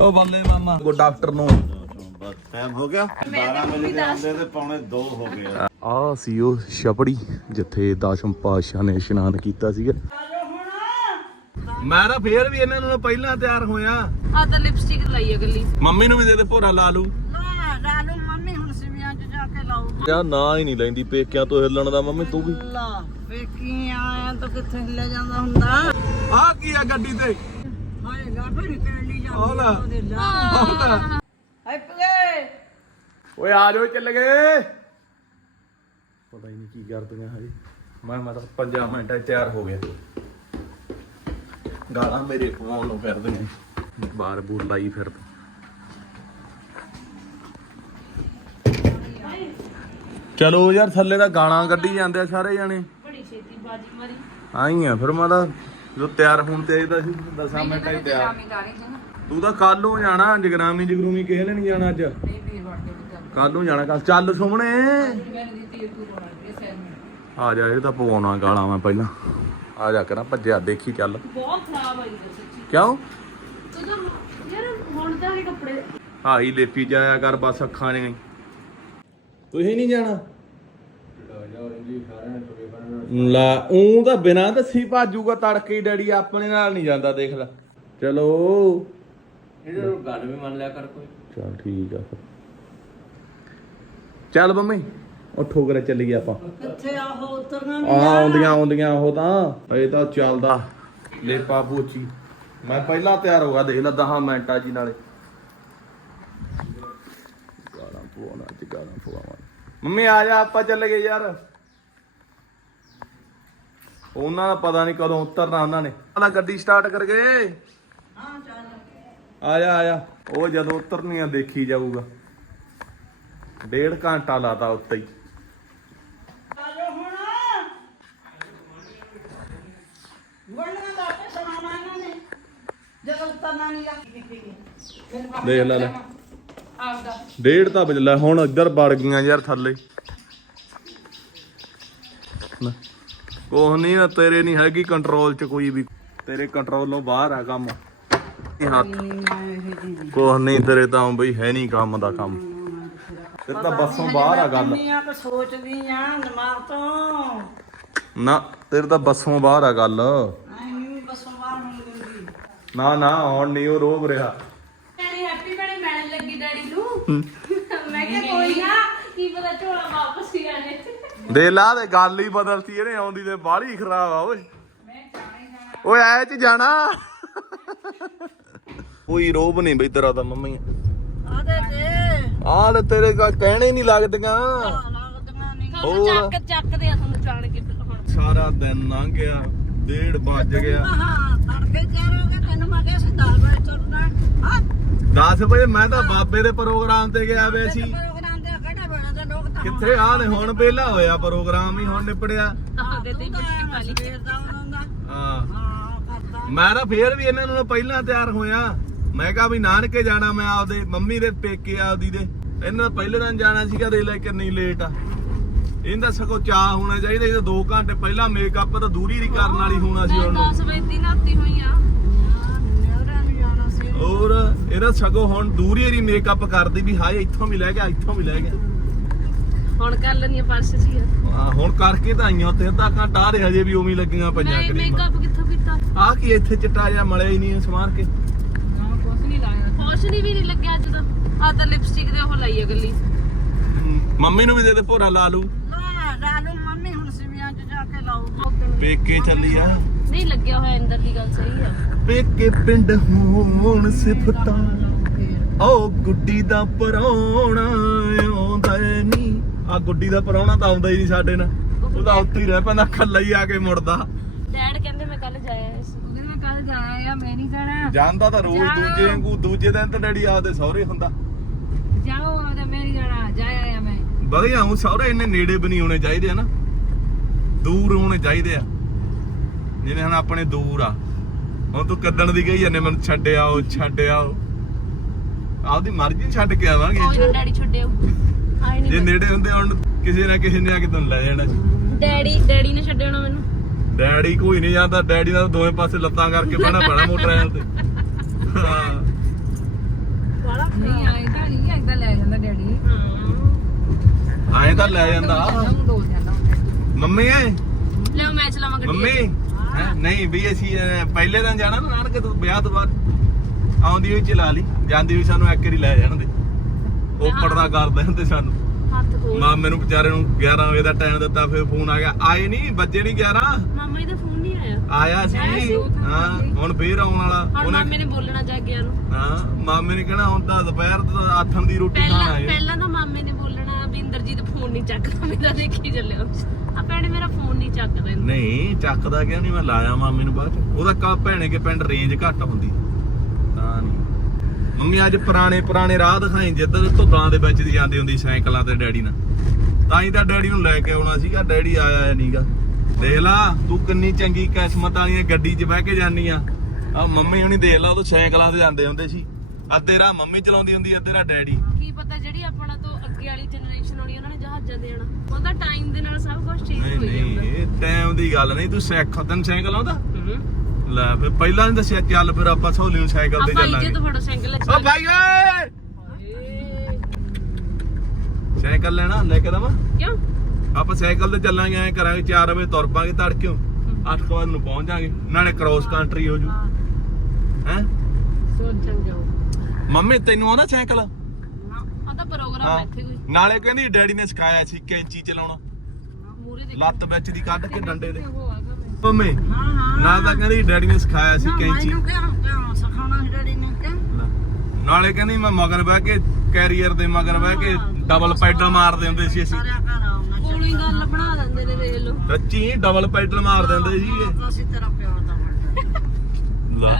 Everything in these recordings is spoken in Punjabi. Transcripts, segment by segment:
ਉਹ ਬੱਲੇ ਮਾਮਾ। ਕੋ ਡਾਕਟਰ ਨੂੰ। ਬਸ ਟਾਈਮ ਹੋ ਗਿਆ। 12 ਵਜੇ ਦੇ ਆਉਂਦੇ ਤੇ ਪੌਣੇ 2 ਹੋ ਗਏ ਆ। ਸੀ ਉਹ ਛਪੜੀ ਜਿੱਥੇ ਦਸ਼ਮ ਪਾਤਸ਼ਾਹ ਨੇ ਇਸ਼ਨਾਨ ਕੀਤਾ ਸੀਗਾ। ਮੈਂ ਤਾਂ ਫੇਰ ਵੀ ਇਹਨਾਂ ਨੂੰ ਪਹਿਲਾਂ ਤਿਆਰ ਹੋਇਆ। ਆ ਤਾਂ ਲਿਪਸਟਿਕ ਲਾਈ ਆ ਗੱਲੀ। ਮੰਮੀ ਨੂੰ ਵੀ ਦੇ ਦੇ ਭੋਰਾ ਲਾ ਲੂ ਲਾ ਰਾਲੂ ਮੰਮੀ ਹੁਣ ਸਿਵਿਆਂ ਚ ਜਾ ਕੇ ਲਾਊ ਯਾ ਨਾ ਹੀ ਨਹੀਂ ਲੈਂਦੀ ਪੇਕਿਆਂ ਤੋਂ ਹਿੱਲਣ ਦਾ ਮੰਮੀ ਤੂੰ ਵੀ। ਲਾ ਵੇਖੀ ਆਇਆ ਤਾਂ ਕਿੱਥੇ ਹਿੱਲਿਆ ਜਾਂਦਾ ਹੁੰਦਾ? ਆ ਕੀ ਆ ਗੱਡੀ ਤੇ? ਹਾਏ ਗਾਫੇ ਨਿਕਲ ਹਾਏ ਓਏ ਆ ਜਾਓ ਚੱਲ ਗਏ। ਪਤਾ ਹੀ ਨਹੀਂ ਕੀ ਕਰਦੀਆਂ ਹਜੇ। ਮੈਂ ਮਤਲਬ 5 ਮਿੰਟਾਂ ਤਿਆਰ ਹੋ ਗਿਆ। ਗਾਲਾਂ ਮੇਰੇ ਫੋਨ ਨੂੰ ਫਿਰਦੀਆਂ। ਬਾਰ ਬੂਰ ਲਾਈ ਫਿਰ ਚਲੋ ਯਾਰ ਥੱਲੇ ਤਾਂ ਗਾਲਾਂ ਕੱਢੀ ਜਾਂਦੇ ਆ ਸਾਰੇ ਜਾਣੇ। ਬੜੀ ਛੇਤੀ ਬਾਜੀ ਮਾਰੀ। ਆਈ ਆ ਫਿਰ ਮੈਂ ਤਾਂ ਜਦੋਂ ਤਿਆਰ ਹੋਣ ਤੇ ਆਈਦਾ ਸੀ 10 ਮਿੰਟਾਂ 'ਚ ਤਿਆਰ। ਤੂੰ ਤਾਂ ਕੱਲ ਨੂੰ ਜਾਣਾ ਜਗਰਾਮੀ ਜਗਰੂਮੀ ਕਿਸੇ ਨੇ ਨਹੀਂ ਜਾਣਾ ਅੱਜ। ਕੱਲ ਨੂੰ ਜਾਣਾ ਕੱਲ ਚੱਲ ਸੁਮਣੇ। ਆ ਜਾ ਇਹ ਤਾਂ ਪਵਾਉਣਾ ਗਾਲਾਂ ਮੈਂ ਪਹਿਲਾਂ। ਆ ਜਾ ਕਰਾਂ ਭੱਜਿਆ ਦੇਖੀ ਚੱਲ। ਬਹੁਤ ਖਰਾਬ ਆਈ ਹੈ ਸੱਚੀ। ਕਿਉਂ? ਤੂੰ ਯਾਰ ਹੁਣ ਤਾਂ ਇਹ ਕੱਪੜੇ ਹਾਈ ਲੇਪੀ ਜਾਇਆ ਕਰ ਬਸ ਅੱਖਾਂ ਨੇ। ਤੁਸੀਂ ਨਹੀਂ ਜਾਣਾ। ਲਾ ਉਹ ਤਾਂ ਬਿਨਾਂ ਦੱਸੀ ਭਾਜੂਗਾ ਤੜਕੇ ਹੀ ਡੈਡੀ ਆਪਣੇ ਨਾਲ ਨਹੀਂ ਜਾਂਦਾ ਦੇਖ ਲੈ। ਚਲੋ। ਇਹਦੇ ਗੱਲ ਵੀ ਮੰਨ ਲਿਆ ਕਰ ਕੋਈ। ਚਲ ਠੀਕ ਆ ਫਿਰ। ਚੱਲ ਮੰਮੀ ਕਰੇ ਚੱਲੀਏ ਆਪਾਂ। ਕਿੱਥੇ ਆਹੋ ਉਤਰਨਾ ਆ? ਆਉਂਦੀਆਂ ਆਉਂਦੀਆਂ ਉਹ ਤਾਂ। ਇਹ ਤਾਂ ਚੱਲਦਾ। ਲੇਪਾ ਪੋਚੀ ਮੈਂ ਪਹਿਲਾਂ ਤਿਆਰ ਹੋ ਗਿਆ ਦੇਖ ਲੈ 10 ਮਿੰਟਾਂ ਜੀ ਨਾਲੇ। ਗਾਲਾਂ ਪਵਾਉਣਾ ਤੇ ਗਾਲਾਂ ਪਵਾਵਾਂ। ਮੰਮੀ ਆ ਜਾ ਆਪਾਂ ਚੱਲ ਗਏ ਯਾਰ। ਉਹਨਾਂ ਦਾ ਪਤਾ ਨਹੀਂ ਕਦੋਂ ਉਤਰਨਾ ਉਹਨਾਂ ਨੇ। ਉਹਨਾਂ ਗੱਡੀ ਸਟਾਰਟ ਕਰ ਗਏ। ਹਾਂ ਚੱਲ। ਆ ਜਾ ਆ ਜਾ ਉਹ ਜਦੋਂ ਉਤਰਨੀਆਂ ਦੇਖੀ ਜਾਊਗਾ। ਡੇਢ ਘੰਟਾ ਲਾਤਾ ਉੱਤੇ ਹੀ। ਦੇਖ ਲੈ ਲੈ। ਆਪਦਾ। ਡੇਢ ਤਾਂ ਵਜ ਲੈ ਹੁਣ ਇੱਧਰ ਵੜ ਗਈਆਂ ਯਾਰ ਥੱਲੇ। ਕੁਛ ਨਹੀਂ ਤੇਰੇ ਨਹੀਂ ਹੈਗੀ ਕੰਟਰੋਲ ਚ ਕੋਈ ਵੀ। ਤੇਰੇ ਕੰਟਰੋਲੋਂ ਬਾਹਰ ਆ ਕੰਮ। ਹੱਥ। ਕੁਛ ਨਹੀਂ ਤੇਰੇ ਤਾਂ ਬਈ ਹੈ ਨਹੀਂ ਕੰਮ ਦਾ ਕੰਮ। ਤੇਰੇ ਤਾਂ ਬੱਸੋਂ ਬਾਹਰ ਆ ਗੱਲ। ਦੁਨੀਆ ਕੋ ਸੋਚਦੀ ਆ ਦਿਮਾਗ ਤੋਂ। ਨਾ ਤੇਰੇ ਤਾਂ ਬੱਸੋਂ ਬਾਹਰ ਆ ਗੱਲ। ਐ ਨਹੀਂ ਬਸੋਂ ਬਾਹਰ ਹੋਣ ਦਿੰਦੀ ਨਾ ਨਾ ਹੁਣ ਨਹੀਂ ਉਹ ਰੋਬ ਰਿਹਾ। ਡੈਡੀ ਹੈਪੀ ਬੜੀ ਮਿਲਣ ਲੱਗੀ ਡੈਡੀ ਨੂੰ। ਮੈਂ ਕਿਹਾ ਕੋਈ ਨਾ ਕੀ ਪਤਾ ਝੋਲਾ ਵਾਪਸ ਹੀ ਆਣੇ ਦੇ ਲਾ ਦੇ ਗੱਲ ਹੀ ਬਦਲਤੀ ਇਹਨੇ ਆਉਂਦੀ ਤੇ ਬਾਹਲੀ ਖਰਾਬ ਆ ਓਏ। ਓਏ ਐ ਚ ਜਾਣਾ। ਕੋਈ ਰੋਬ ਨਹੀਂ ਬਈ ਤੇਰਾ ਤਾਂ ਮੰਮੀ। ਆਦੇ ਤੇ ਆਹ ਤੇ ਤੇਰੇ ਕਾ ਕਹਿਣੇ ਨਹੀਂ ਲੱਗਦੀਆਂ। ਲੱਗਦੀਆਂ ਨਹੀਂ। ਤੁਹਾਨੂੰ ਹੋਰ। ਚੱਕ ਚੱਕਦੇ ਆ ਤੁਹਾਨੂੰ ਜਾਣ ਕੇ ਫਿਰ ਹੁਣ ਸਾਰਾ ਦਿਨ ਲੰਘ ਗਿਆ ਡੇਢ ਵੱਜ ਗਿਆ। ਹਾਂ ਤੜਕੇ ਤੈਨੂੰ ਮੈਂ ਕਿਹਾ ਸੀ 10 ਵਜੇ ਤੁਰਨਾ ਹਾਂ। 10 ਵਜੇ ਮੈਂ ਤਾਂ ਬਾਬੇ ਦੇ ਪ੍ਰੋਗਰਾਮ ਤੇ ਗਿਆ ਵੇ ਸੀ। ਪ੍ਰੋਗਰਾਮ ਦੇ ਕਿਹੜੇ ਵੇਲੇ ਦੇ ਲੋਕ ਤਾਂ ਕਿੱਥੇ ਆ ਨੇ ਹੁਣ ਵਿਹਲਾ ਹੋਇਆ ਪ੍ਰੋਗਰਾਮ ਹੀ ਹੁਣ ਨਿਪੜਿਆ ਤੇ ਮਿੱਟੀ ਦਾ ਹਾਂ। ਮੈਂ ਤਾਂ ਫੇਰ ਵੀ ਇਹਨਾਂ ਨੂੰ ਪਹਿਲਾਂ ਤਿਆਰ ਹੋਇਆ। ਮੈਂ ਕਿਹਾ ਵੀ ਨਾਨਕੇ ਜਾਣਾ ਮੈਂ ਆਪਦੇ ਮੰਮੀ ਦੇ ਪੇਕੇ ਆਪਦੀ ਦੇ। ਇਹਨਾਂ ਦਾ ਪਹਿਲੇ ਦਿਨ ਜਾਣਾ ਸੀਗਾ ਦੇ ਲੈ ਕਿੰਨੀ ਲੇਟ ਆ। ਇਹਦਾ ਸਗੋਂ ਚਾਹ ਹੋਣਾ ਚਾਹੀਦਾ ਇਹ 2 ਘੰਟੇ ਪਹਿਲਾਂ ਮੇਕਅਪ ਤਾਂ ਦੂਰੀ ਦੀ ਕਰਨ ਵਾਲੀ ਹੋਣਾ ਸੀ ਮੈਂ ਹੁਣ 10 ਵਜੇ ਦੀ ਨਾਤੀ ਹੋਈ ਆ। ਨਿਉਰਾਂ ਨੂੰ ਜਾਣਾ ਸੀ ਹੋਰ ਇਹਦਾ ਸਗੋਂ ਹੁਣ ਦੂਰੀ ਦੀ ਮੇਕਅਪ ਕਰਦੀ ਵੀ ਹਾਏ ਇੱਥੋਂ ਵੀ ਲੈ ਗਿਆ ਇੱਥੋਂ ਵੀ ਲੈ ਗਿਆ। ਹੁਣ ਕਰ ਲੈਣੀ ਆ ਪਰਸ ਜੀ। ਆ ਹੁਣ ਕਰਕੇ ਤਾਂ ਆਈਆਂ ਤੇ ਅੱਧਾ ਘੰਟਾ ਆ ਹਜੇ ਵੀ ਉਵੇਂ ਹੀ ਲੱਗੀਆਂ ਨਹੀਂ ਕਰੀਮਾਂ ਮੇਕਅਪ ਕਿੱਥੋਂ ਕੀਤਾ? ਆ ਕੀ ਇੱਥੇ ਚਿੱਟਾ ਜਿਹਾ ਮਲਿਆ ਹੀ ਨਹੀਂ ਸਮਾਰ ਕੇ। ਨਹੀਂ ਵੀ ਨਹੀਂ ਲੱਗਿਆ ਅੱਜ ਤਾਂ। ਆ ਤਾਂ ਲਿਪਸਟਿਕ ਦੇ ਉਹ ਲਾਈ ਆ ਗੱਲੀ ਮੰਮੀ ਨੂੰ ਵੀ ਦੇ ਦੇ ਭੋਰਾ ਲਾ ਲੂ ਲਾ ਰਾਲੂ ਮੰਮੀ ਹੁਣ ਸਿਵਿਆਂ ਚ ਜਾ ਕੇ ਲਾਊ। ਪੇਕੇ ਚੱਲੀ ਆ। ਨਹੀਂ ਲੱਗਿਆ ਹੋਇਆ ਅੰਦਰ ਦੀ ਗੱਲ ਸਹੀ ਆ। ਪੇਕੇ ਪਿੰਡ ਹੋਣ ਸਿਫਤਾਂ। ਓ ਗੁੱਡੀ ਦਾ ਪਰੌਣਾ ਆਉਂਦਾ ਨਹੀਂ ਆ ਗੁੱਡੀ ਦਾ ਪਰੌਣਾ ਤਾਂ ਆਉਂਦਾ ਹੀ ਨਹੀਂ ਸਾਡੇ ਨਾਲ। ਉਹ ਤਾਂ ਉੱਥੇ ਹੀ ਰਹਿ ਪੈਂਦਾ ਖੱਲਾ ਹੀ ਆ ਕੇ ਮੁੜਦਾ। ਡੈਡ ਕਹਿੰਦੇ ਮੈਂ ਕੱਲ ਜਾਇਆ ਸੀ ਕਹਿੰਦੇ ਮੈਂ ਕੱਲ ਜਾਇਆ ਆ ਮੈਂ ਨਹੀਂ ਜਾਣਾ। ਜਾਂਦਾ ਤਾਂ ਰੋਜ਼ ਦੂਜੇ ਵਾਂਗੂ ਦੂਜੇ ਦਿਨ ਤਾਂ ਡੈਡੀ ਆਪਦੇ ਸਹੁਰੇ ਹੁੰਦਾ। ਜਾਓ ਆਦਾ ਮੈਂ ਨਹੀਂ ਜਾਣਾ ਜਾਇਆ ਆ ਮੈਂ। ਵਧੀਆ ਹੂੰ ਸਹੁਰੇ ਇੰਨੇ ਨੇੜੇ ਵੀ ਨਹੀਂ ਹੋਣੇ ਚਾਹੀਦੇ ਆ ਨਾ ਦੂਰ ਹੋਣੇ ਚਾਹੀਦੇ ਆ। ਜਿਵੇਂ ਹੁਣ ਆਪਣੇ ਦੂਰ ਆ। ਹੁਣ ਤੂੰ ਕੱਦਣ ਦੀ ਗਈ ਜਾਂਦੇ ਮੈਨੂੰ ਛੱਡ ਆਓ ਛੱਡ ਆਓ। ਆਪਦੀ ਮਰਜ਼ੀ ਛੱਡ ਕੇ ਆਵਾਂਗੇ। ਕੋਈ ਨਾ ਡੈਡੀ ਛੱਡਿਓ। ਆਈ ਜੇ ਨਹੀਂ ਨੇੜੇ ਹੁੰਦੇ ਹੁਣ ਕਿਸੇ ਨਾ ਕਿਸੇ ਨੇ ਆ ਕੇ ਤੁਹਾਨੂੰ ਲੈ ਜਾਣਾ ਸੀ। ਡੈਡੀ ਡੈਡੀ ਨੇ ਛੱਡਿਆ ਹੋਣਾ ਮੈਨੂੰ। ਡੈਡੀ ਕੋਈ ਨਹੀਂ ਜਾਂਦਾ ਡੈਡੀ ਦਾ ਦੋਵੇਂ ਪਾਸੇ ਲੱਤਾਂ ਕਰਕੇ ਬਹਿਣਾ ਪੈਣਾ ਮੋਟਰਸਾਈਕਲ ਤੇ। ਹਾਂ। ਨਹੀਂ ਆਏ ਨਹੀਂ ਐਦਾਂ ਲੈ ਜਾਂਦਾ ਡੈਡੀ। ਆਏ ਤਾਂ ਲੈ ਜਾਂਦਾ। ਮੰਮੀ ਐ? ਲਓ ਮੈਂ ਚਲਾਵਾਂ ਮੰਮੀ? ਨਹੀਂ ਵੀ ਅਸੀਂ ਪਹਿਲੇ ਦਿਨ ਜਾਣਾ ਨਾ ਨਾਨਕੇ ਵਿਆਹ ਤੋਂ ਬਾਅਦ। ਆਉਂਦੀ ਹੋਈ ਚਲਾ ਲਈ ਜਾਂਦੀ ਹੋਈ ਸਾਨੂੰ ਇੱਕ ਵਾਰੀ ਲੈ ਜਾਣਦੇ ਉਹ ਪੜਦਾ ਕਰ ਦਿੰਦੇ ਸਾਨੂੰ। ਹੱਥ ਖੋਲ। ਮਾਮੇ ਨੂੰ ਵਿਚਾਰੇ ਨੂੰ 11 ਵਜੇ ਦਾ ਟਾਈਮ ਦਿੱਤਾ ਫਿਰ ਫੋਨ ਆ ਗਿਆ। ਆਏ ਨਹੀਂ ਬੱਜੇ ਨਹੀਂ 11 ਮਾਮਾ ਜੀ ਦਾ ਫੋਨ ਨਹੀਂ ਆਇਆ। ਆਇਆ ਆਇਆ ਸੀ ਸੀ। ਹਾਂ ਹੁਣ ਫੇਰ ਆਉਣ ਵਾਲਾ। ਹੁਣ ਮਾਮੇ ਨੇ ਬੋਲਣਾ ਜਾ ਗਿਆ ਨੂੰ। ਹਾਂ ਮਾਮੇ ਨੇ ਕਹਿਣਾ ਹੁਣ ਤਾਂ ਦੁਪਹਿਰ ਦਾ ਆਥਣ ਦੀ ਰੋਟੀ ਖਾਣ ਪਹਿਲਾਂ ਆਏ। ਪਹਿਲਾਂ ਤਾਂ ਮਾਮੇ ਨੇ ਬੋਲਣਾ ਵੀ ਇੰਦਰਜੀਤ ਫੋਨ ਨਹੀਂ ਚੱਕਦਾ ਮੇਰਾ ਦੇਖੀ ਚੱਲਿਓ ਆ ਭੈਣੇ ਮੇਰਾ ਫੋਨ ਨਹੀਂ ਚੱਕਦਾ ਇਹਨੂੰ। ਨਹੀਂ ਚੱਕਦਾ ਕਿਉਂ ਨਹੀਂ ਮੈਂ ਲਾਇਆ ਮਾਮੇ ਨੂੰ ਬਾਅਦ ਚ। ਉਹਦਾ ਕਾ ਭੈਣੇ ਕੇ ਪਿੰਡ ਰੇਂਜ ਘੱਟ ਹੁੰਦੀ। ਤਾਂ ਨਹੀਂ ਮੰਮੀ ਅੱਜ ਪੁਰਾਣੇ ਪੁਰਾਣੇ ਰਾਹ ਦਿਖਾਈ ਜਿੱਧਰ ਧੁੱਦਾਂ ਦੇ ਵਿੱਚ ਦੀ ਜਾਂਦੀ ਹੁੰਦੀ ਸਾਈਕਲਾਂ ਤੇ ਡੈਡੀ ਨਾਲ। ਤਾਂ ਹੀ ਤਾਂ ਡੈਡੀ ਨੂੰ ਲੈ ਕੇ ਆਉਣਾ ਸੀਗਾ ਡੈਡੀ ਆਇਆ ਨਹੀਂਗਾ ਦੇਖ ਲਾ ਤੂੰ ਕਿੰਨੀ ਚੰਗੀ ਕਿਸਮਤ ਵਾਲੀ ਗੱਡੀ 'ਚ ਬਹਿ ਕੇ ਜਾਨੀ ਆ। ਆ ਮੰਮੀ ਹੁਣੀ ਦੇਖ ਲਾ ਉਹ ਸਾਈਕਲਾਂ ਤੇ ਜਾਂਦੇ ਹੁੰਦੇ ਸੀ। ਆ ਤੇਰਾ ਮੰਮੀ ਚਲਾਉਂਦੀ ਹੁੰਦੀ ਆ ਤੇਰਾ ਡੈਡੀ। ਕੀ ਪਤਾ ਜਿਹੜੀ ਆਪਣਾ ਤੋਂ ਅੱਗੇ ਵਾਲੀ ਜਨਰੇਸ਼ਨ ਵਾਲੀ ਉਹਨਾਂ ਨੇ ਜਹਾਜ਼ਾਂ ਜਾਣਾ ਉਹਦਾ ਟਾਈਮ ਦੇ ਨਾਲ ਸਭ ਕੁਝ ਚੇਂਜ ਨਹੀਂ ਹੋ ਨਹੀਂ ਜਾਂਦਾ ਇਹ ਟਾਈਮ ਦੀ ਗੱਲ ਨਹੀਂ ਤੂੰ ਸਿੱਖ ਤੈਨੂੰ ਸਾਈਕਲ ਆਉਂਦਾ? ਹੂੰ। ਲੈ ਫਿਰ ਪਹਿਲਾਂ ਨਹੀਂ ਦੱਸਿਆ ਚੱਲ ਫਿਰ ਆਪਾਂ ਸਹੌਲੀ ਨੂੰ ਸਾਈਕਲ ਤੇ ਆਪਾਂ ਚੱਲਾਂਗੇ। ਇੱਜ਼ਤ ਫੜੋ ਸਾਈਕਲ ਓ ਭਾਈ ਓਏ! ਸਾਈਕਲ ਲੈਣਾ ਲੈ ਕੇ ਦਵਾਂ? ਕਿਉਂ? ਆਪਾਂ ਸਾਈਕਲ ਤੇ ਚੱਲਾਂਗੇ ਐ ਕਰਾਂਗੇ 4 ਵਜੇ ਤੁਰ ਪਾਂਗੇ ਤੜਕਿਓ। 8 ਵਜੇ ਨੂੰ ਪਹੁੰਚ ਜਾਾਂਗੇ। ਨਾਲੇ ਕ੍ਰੋਸ ਕੰਟਰੀ ਹੋ ਜੂ। ਹੈ। ਸੋਚਣ ਜਾਓ। ਮੰਮੀ ਤੈਨੂੰ ਆਉਣਾ ਸਾਈਕਲ? ਆ ਤਾਂ ਪ੍ਰੋਗਰਾਮ ਹਾਂ। ਇੱਥੇ ਕੋਈ। ਨਾਲੇ ਕਹਿੰਦੀ ਡੈਡੀ ਨੇ ਸਿਖਾਇਆ ਸੀ ਕੈਂਚੀ ਚਲਾਉਣਾ। ਮੂਰੇ ਦੇ ਲੱਤ ਵਿੱਚ ਦੀ ਕੱਢ ਕੇ ਡੰਡੇ ਦੇ। ਉਹ ਮੰਮੀ ਹਾਂ ਹਾਂ। ਨਾਲ ਤਾਂ ਕਹਿੰਦੀ ਡੈਡੀ ਨੇ ਸਿਖਾਇਆ ਸੀ ਨਾ ਕੈਂਚੀ ਮੈਨੂੰ ਕਿਉਂ ਕਿਉਂ ਸਿਖਾਉਣਾ ਸੀ ਡੈਡੀ ਨੇ ਕਿਉਂ? ਨਾਲੇ ਕਹਿੰਦੀ ਮੈਂ ਮਗਰ ਬਹਿ ਕੇ ਕੈਰੀਅਰ ਦੇ ਮਗਰ ਬਹਿ ਕੇ ਡਬਲ ਪੈਡਲ ਮਾਰਦੇ ਹੁੰਦੇ ਸੀ ਅਸੀਂ। ਸਾਰਿਆਂ ਘਰ ਆਉਣਾ ਕੋਲੋਂ ਹੀ ਗੱਲ ਬਣਾ ਦਿੰਦੇ ਨੇ ਵੇਖ ਲਓ। ਸੱਚੀ ਡਬਲ ਪੈਡਲ ਮਾਰਦੇ ਹੁੰਦੇ ਸੀ ਇਹ। ਅਸੀਂ ਤੇਰਾ ਪਿਓ ਦਾ ਮੁੰਡਾ ਲੈ।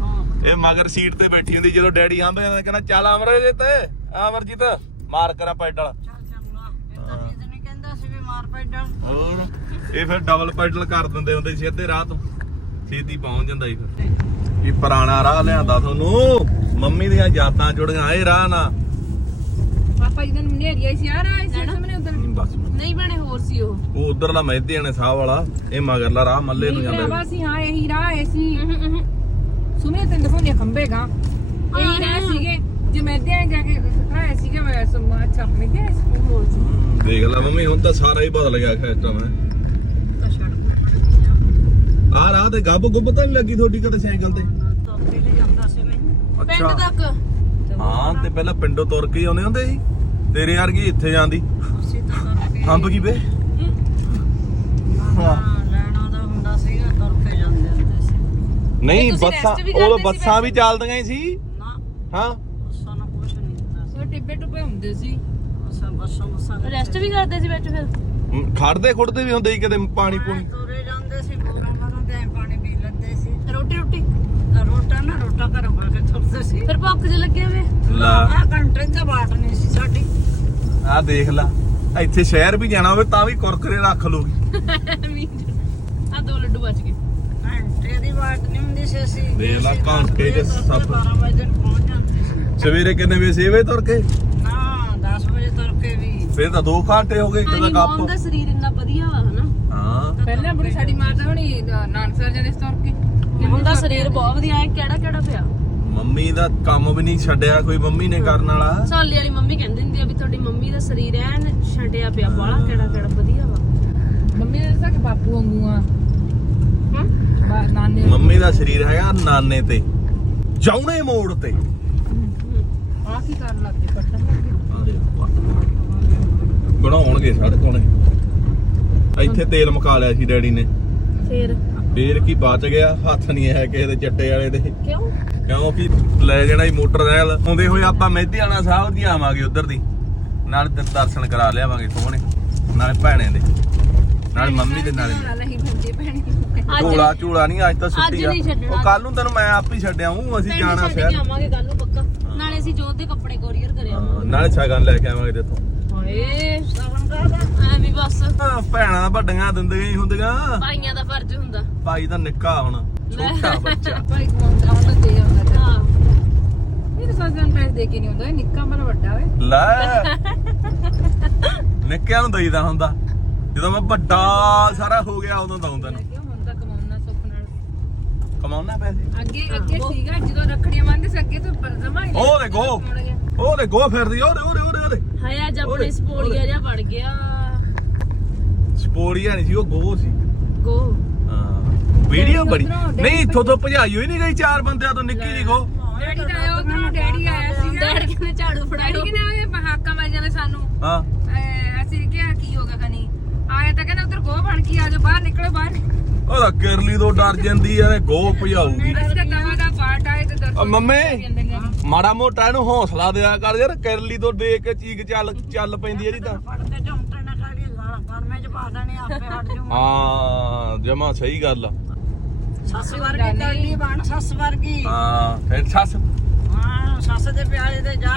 ਹਾਂ। ਇਹ ਮਗਰ ਸੀਟ ਤੇ ਬੈਠੀ ਹੁੰਦੀ ਜਦੋਂ ਡੈਡੀ ਹੰਬ ਜਾਂਦਾ ਕਹਿੰਦਾ ਚੱਲ ਅਮਰਜੀਤ ਅਮਰਜੀਤ ਮਾਰ ਕਰਾ ਪੈਡਲ ਚੱਲ ਚੰਗਾ। ਇਹ ਤਾਂ ਨਹੀਂ ਕਹਿੰਦਾ ਸੀ ਵੀ ਮਾਰ ਪੈਡਲ ਹੋਰ? ਇਹ ਫਿਰ ਡਬਲ ਪੈਡਲ ਕਰ ਦਿੰਦੇ ਹੁੰਦੇ ਸੀ ਅੱਧੇ ਰਾਹ ਤੋਂ। ਛੇਤੀ ਪਹੁੰਚ ਜਾਂਦਾ ਸੀ ਫਿਰ। ਇਹ ਪੁਰਾਣਾ ਰਾਹ ਲਿਆਂਦਾ ਤੁਹਾਨੂੰ। ਮੰਮੀ ਦੀਆਂ ਯਾਦਾਂ ਜੁੜੀਆਂ ਇਹ ਰਾਹ ਨਾਲ ਪਾਪਾ ਜੀ ਨੂੰ ਨੇਰੀ ਆਈ ਸੀ ਯਾਰ ਆਈ ਸੀ ਸਾਹਮਣੇ ਉਧਰ। ਨਹੀਂ ਬਸ। ਨਹੀਂ ਬਣੇ ਹੋਰ ਸੀ ਉਹ। ਉਹ ਉਧਰਲਾ ਮਹਿਦੇ ਆਣੇ ਸਾਹ ਵਾਲਾ ਇਹ ਮਗਰਲਾ ਰਾਹ ਮੱਲੇ ਨੂੰ ਜਾਂਦਾ ਭਰਾਵਾ ਸੀ। ਹਾਂ ਇਹੀ ਰਾਹ ਆਏ ਸੀ। ਸੁਮਨੇ ਤੈਨੂੰ ਦਿਖਾਉਂਦੇ ਖੰਬੇ ਗਾ ਇਹੀ ਰਾਹ ਸੀਗੇ। ਜੇ ਮੈਂ ਦੇ ਜਾ ਕੇ ਦਿਖਾਇਆ ਸੀਗਾ ਮੈਂ ਸਮਾਂ ਅੱਛਾ ਮੈਂ ਦੇ ਹੋਰ ਸੀ ਹੂੰ, ਦੇਖ ਲੈ ਮੰਮੀ ਹੁਣ ਤਾਂ ਸਾਰਾ ਹੀ ਬਦਲ ਗਿਆ ਖੈਸਟਾ ਮੈਂ। ਰਾਹ ਤੇ ਗੱਬ ਗੁੱਬ ਤਾਂ ਨਹੀਂ ਲੱਗੀ ਤੁਹਾਡੀ ਕਦੇ ਸਾਈਕਲ ਤੇ? ਤੁਰ ਕੇ ਲੈ ਜਾਂਦਾ ਸੀ ਮੈਨੂੰ ਪਿੰਡ ਤੱਕ। ਹਾਂ ਤੇ ਪਹਿਲਾਂ ਪਿੰਡੋਂ ਤੁਰ ਕੇ ਆਉਂਦੇ ਹੁੰਦੇ ਸੀ। ਤੇਰੇ ਵਰਗੀ ਇੱਥੇ ਜਾਂਦੀ। ਅਸੀਂ ਤਾਂ ਤੁਰ ਕੇ ਹੰਬ ਕੀ ਵੇ ਹਾਂ। ਲੈਣਾ ਦਾ ਹੁੰਦਾ ਸੀਗਾ ਤੁਰ ਕੇ ਜਾਂਦੇ ਹੁੰਦੇ ਸੀ। ਨਹੀਂ ਬੱਸਾਂ ਉਹ ਬੱਸਾਂ ਵੀ ਚੱਲਦੀਆਂ ਹੀ ਸੀ। ਨਾ। ਹਾਂ। ਸਾਨੂੰ ਕੁਛ ਨਹੀਂ ਹੁੰਦਾ ਸੀ। ਉਹ ਟਿੱਬੇ ਟੁੱਬੇ ਹੁੰਦੇ ਸੀ। ਅਸਾਂ ਬੱਸਾਂ ਬੱਸਾਂ ਰੈਸਟ ਵੀ ਕਰਦੇ ਸੀ ਵਿੱਚ ਫਿਰ? ਖੜਦੇ ਖੁੜਦੇ ਵੀ ਹੁੰਦੇ ਸੀ ਕਦੇ ਪਾਣੀ ਪੂਣੀ ਤੁਰੇ ਜਾਂਦੇ ਸੀ ਬੋਰਾਂ ਬਾਰਾਂ ਤੇ ਐਂ ਪਾਣੀ ਪੀ ਲੈਂਦੇ ਸੀ ਰੋਟੀ ਰੋਟੀ ਤਾਂ ਰੋਟਾ ਨਾ ਰੋਟਾ ਘਰੋਂ ਪਾ ਕੇ ਤੁਰਦੇ ਸੀ। ਫਿਰ ਭੁੱਖ ਜੇ ਲੱਗੇ ਵੇ ਲਾ। ਆ ਘੰਟੇ ਦਾ ਬਾਟ ਨਹੀਂ ਸੀ ਸਾਡੀ। ਆ ਦੇਖ ਲਾ ਇੱਥੇ ਸ਼ਹਿਰ ਵੀ ਜਾਣਾ ਹੋਵੇ ਤਾਂ ਵੀ ਕੁਰਕਰੇ ਰੱਖ ਲੋਗੀ। ਆ ਦੋ ਲੱਡੂ ਬਚ ਗਏ। ਘੰਟੇ ਦੀ ਬਾਟ ਨਹੀਂ ਹੁੰਦੀ ਸੀ ਅਸੀਂ। ਦੇਖ ਲਾ, ਘੰਟੇ 'ਚ ਵਜੇ ਸਭ। 12 ਵਜੇ ਪਹੁੰਚ ਜਾਂਦੇ ਸੀ। ਸਵੇਰੇ ਕਿੰਨੇ ਵਜੇ ਸੇਵੇ ਤੁਰ ਕੇ? ਨਾ 10 ਵਜੇ ਤੁਰ ਕੇ ਵੀ। ਫਿਰ ਤਾਂ 2 ਘੰਟੇ ਹੋ ਗਏ ਪਾਣੀ ਕਿਤੇ ਮੌਮ ਦਾ ਗੱਪ ਸਰੀਰ ਇੰਨਾ ਵਧੀਆ ਵਾ ਹਨਾ? ਹਾਂ। ਪਹਿਲਾਂ ਬੜੀ ਸਾਡੀ ਮਾਤਾ ਹੁਣੀ ਨਾਨਸਰ ਜਾਂਦੇ ਸੀ ਤੁਰ ਕੇ। ਹੁਣ ਦਾ ਸਰੀਰ ਬਹੁਤ ਵਧੀਆ ਹੈ ਕਿਹੜਾ ਕਿਹੜਾ ਪਿਆ? ਮੰਮੀ ਦਾ ਕੰਮ ਵੀ ਨਹੀਂ ਛੱਡਿਆ ਕੋਈ ਮੰਮੀ ਨੇ ਕਰਨ ਵਾਲਾ। ਸਾਲੀ ਵਾਲੀ ਮੰਮੀ ਕਹਿੰਦੀ ਹੁੰਦੀ ਆ ਵੀ ਤੁਹਾਡੀ ਮੰਮੀ ਦਾ ਸਰੀਰ ਐਨ ਛੱਡਿਆ ਪਿਆ ਬਾਹਲਾ ਕਿਹੜਾ ਕਿਹੜਾ ਵਧੀਆ ਵਾ। ਮੰਮੀ ਨੇ ਦੱਸਿਆ ਕਿ ਬਾਪੂ ਵਾਂਗੂ ਆ। ਹਮ? ਬਾ- ਨਾਨੇ ਮੰਮੀ ਦਾ ਸਰੀਰ ਹੈਗਾ ਨਾਨੇ ਤੇ ਜਾਉਣੇ ਮੋੜ ਤੇ। ਆ ਕੀ ਕਰਨ ਲੱਗ ਗਏ? ਪੱਟਣ ਲੱਗ ਗਏ? ਬਣਾਉਣਗੇ ਸੜਕ ਉਹਨੇ ਇੱਥੇ ਤੇਲ ਮੁਕਾ ਲਿਆ ਸੀ ਡੈਡੀ ਨੇ। ਫੇਰ? ਫੇਰ ਕੀ ਬਚ ਗਿਆ? ਹੱਥ ਨਹੀਂ ਹੈ ਕਿਸੇ ਦੇ ਚੱਟੇ ਵਾਲੇ ਦੇ। ਕਿਉਂ? ਕਿਉਂਕਿ ਲੈ ਜਾਣਾ ਹੀ ਮੋਟਰ ਰੈਲ ਆਉਂਦੇ ਹੋਏ ਆਪਾਂ ਮਹਿਧਿਆਣਾ ਸਾਹਿਬ ਦੀ ਆਵਾਂਗੇ ਉਧਰ ਦੀ। ਨਾਲ ਦਰਸ਼ਨ ਕਰਾ ਲਿਆਵਾਂਗੇ ਸੋਹਣੇ। ਨਾਲੇ ਭੈਣੇ ਦੇ। ਨਾਲੇ ਮੰਮੀ ਦੇ ਨਾਲੇ ਨਹੀਂ ਭੈਣੀ। ਝੋਲਾ ਝੋਲਾ ਨਹੀਂ ਅੱਜ ਤਾਂ ਛੁੱਟੀ ਆ। ਉਹ ਕੱਲ ਨੂੰ ਤੈਨੂੰ ਮੈਂ ਆਪ ਹੀ ਛੱਡਿਆ ਹੂੰ ਅਸੀਂ ਜਾਣਾ ਕੇ ਸ਼ਹਿਰ। ਆਵਾਂਗੇ ਕੱਲ ਨੂੰ ਪੱਕਾ। ਨਾਲੇ ਅਸੀਂ ਜੋਤ ਦੇ ਕੱਪੜੇ ਕੋਰੀਅਰ ਕਰਿਆ। ਨਾਲੇ ਛਗਨ ਲੈ ਕੇ ਆਵਾਂਗੇ ਤੇਥੋਂ। ਹਾਏ ਸਾਵਣ ਦਾ ਐਵੇਂ ਬਸ। ਭੈਣਾਂ ਵੱਡੀਆਂ ਦਿੰਦੀਆਂ ਹੀ ਹੁੰਦੀਆਂ। ਭਾਈਆਂ ਦਾ ਫਰਜ਼ ਹੁੰਦਾ। ਭਾਈ ਤਾਂ ਨਿੱਕਾ ਹੁਣ ਛੋਟਾ ਬੱਚਾ। ਭਾਈ ਕਮਾਉਂਦਾ ਹੁੰਦਾ ਦੇ ਆਉਂਦਾ ਤੇ। ਹਾਂ। ਇਹ ਸਾਜਨ ਪੈਸੇ ਦੇ ਕੇ ਨਹੀਂ ਹੁੰਦਾ ਇਹ ਨਿੱਕਾ ਮਨ ਵੱਡਾ ਵੇ। ਲੈ। ਨਿੱਕਿਆਂ ਨੂੰ ਦਈਦਾ ਹੁੰਦਾ। ਜਦੋਂ ਮੈਂ ਵੱਡਾ ਸਾਰਾ ਹੋ ਗਿਆ ਉਦੋਂ ਦਊਂਦਾ ਨੂੰ ਕਿਉਂ ਹੁੰਦਾ ਕਮਾਉਣਾ ਸੁੱਖ ਨਾਲ। ਕਮਾਉਣਾ ਪੈਸੇ? ਅੱਗੇ ਅੱਗੇ ਸੀਗਾ ਜਦੋਂ ਰੱਖੜੀਆਂ ਬੰਨਦੇ ਸੀ ਅੱਗੇ ਤੋਂ ਜਮਾ ਉਹ ਦੇਖੋ। ਉਹ ਫਿਰਦੀ ਸਪੋਲੀਆ ਵੜ ਗਿਆ। ਸਪੋਰੀਆ ਨਹੀਂ ਸੀ ਉਹ ਗੋ ਸੀ। ਗੋ ਹਾਂ। ਵੀਡੀਓ ਬੜੀ। ਨਹੀਂ ਇੱਥੋਂ ਤੋਂ ਭਜਾਈ ਹੋਈ ਨਹੀਂ ਗਈ ਚਾਰ ਬੰਦਿਆਂ ਤੋਂ ਨਿੱਕੀ ਜੀ ਗੋ ਡੈਡੀ ਤਾਂ ਆਇਆ ਉਧਰੋਂ ਡੈਡੀ ਆਇਆ ਸੀਗਾ। ਡੈਡ ਕਹਿੰਦੇ ਝਾੜੂ ਡੈਡੀ ਫੜਾਓ ਕਿਨੇ ਉਹ ਹਾਕਾਂ ਮਾਰ ਜਾਂਦੇ ਸਾਨੂੰ। ਹਾਂ। ਐ, ਅਸੀਂ ਕਿਹਾ ਕੀ ਹੋਗਾ ਕਨੀ ਆਇਆ ਤਾਂ ਕਹਿੰਦਾ ਉਧਰ ਗੋਹ ਬਣ ਕੇ ਆ ਬਾਹਰ ਨਿਕਲੋ ਬਾਹਰ। ਉਹਦਾ ਕਿਰਲੀ ਤੋਂ ਡਰ ਜਾਂਦੀ ਆ ਇਹ ਗੋ ਭਜਾਊਗੀ। ਤਾਂ ਦਵਾ ਦਾ ਪਾਰਟ ਆਏ ਤੇ ਆ ਦਰਸ਼ਨ ਮੰਮੀ ਮਾੜਾ ਮੋਟਾ ਇਹਨੂੰ ਹੌਸਲਾ ਦਿਆ ਕਰ ਯਾਰ ਕਿਰਲੀ ਤੋਂ ਦੇਖ ਕੇ ਚੀਕ ਚੱਲ ਚੱਲ ਪੈਂਦੀ ਇਹਦੀ ਤਾਂ ਫੜ ਕੇ ਝੁੰਮਟੇ ਨਾ ਕਰੀ ਗਰਮੇ ਚ ਪਾ ਦੇਣੇ ਆਪੇ ਹਟ ਜੂ ਹਾਂ ਜਮਾ ਸਹੀ ਗੱਲ ਆ। ਸੱਸ ਵਰਗੀ ਕਰਨੀ ਬਣ ਸੱਸ ਵਰਗੀ। ਹਾਂ ਫਿਰ ਸੱਸ? ਹਾਂ ਸੱਸ ਦੇ ਪਿਆਲੇ ਤੇ ਜਾ।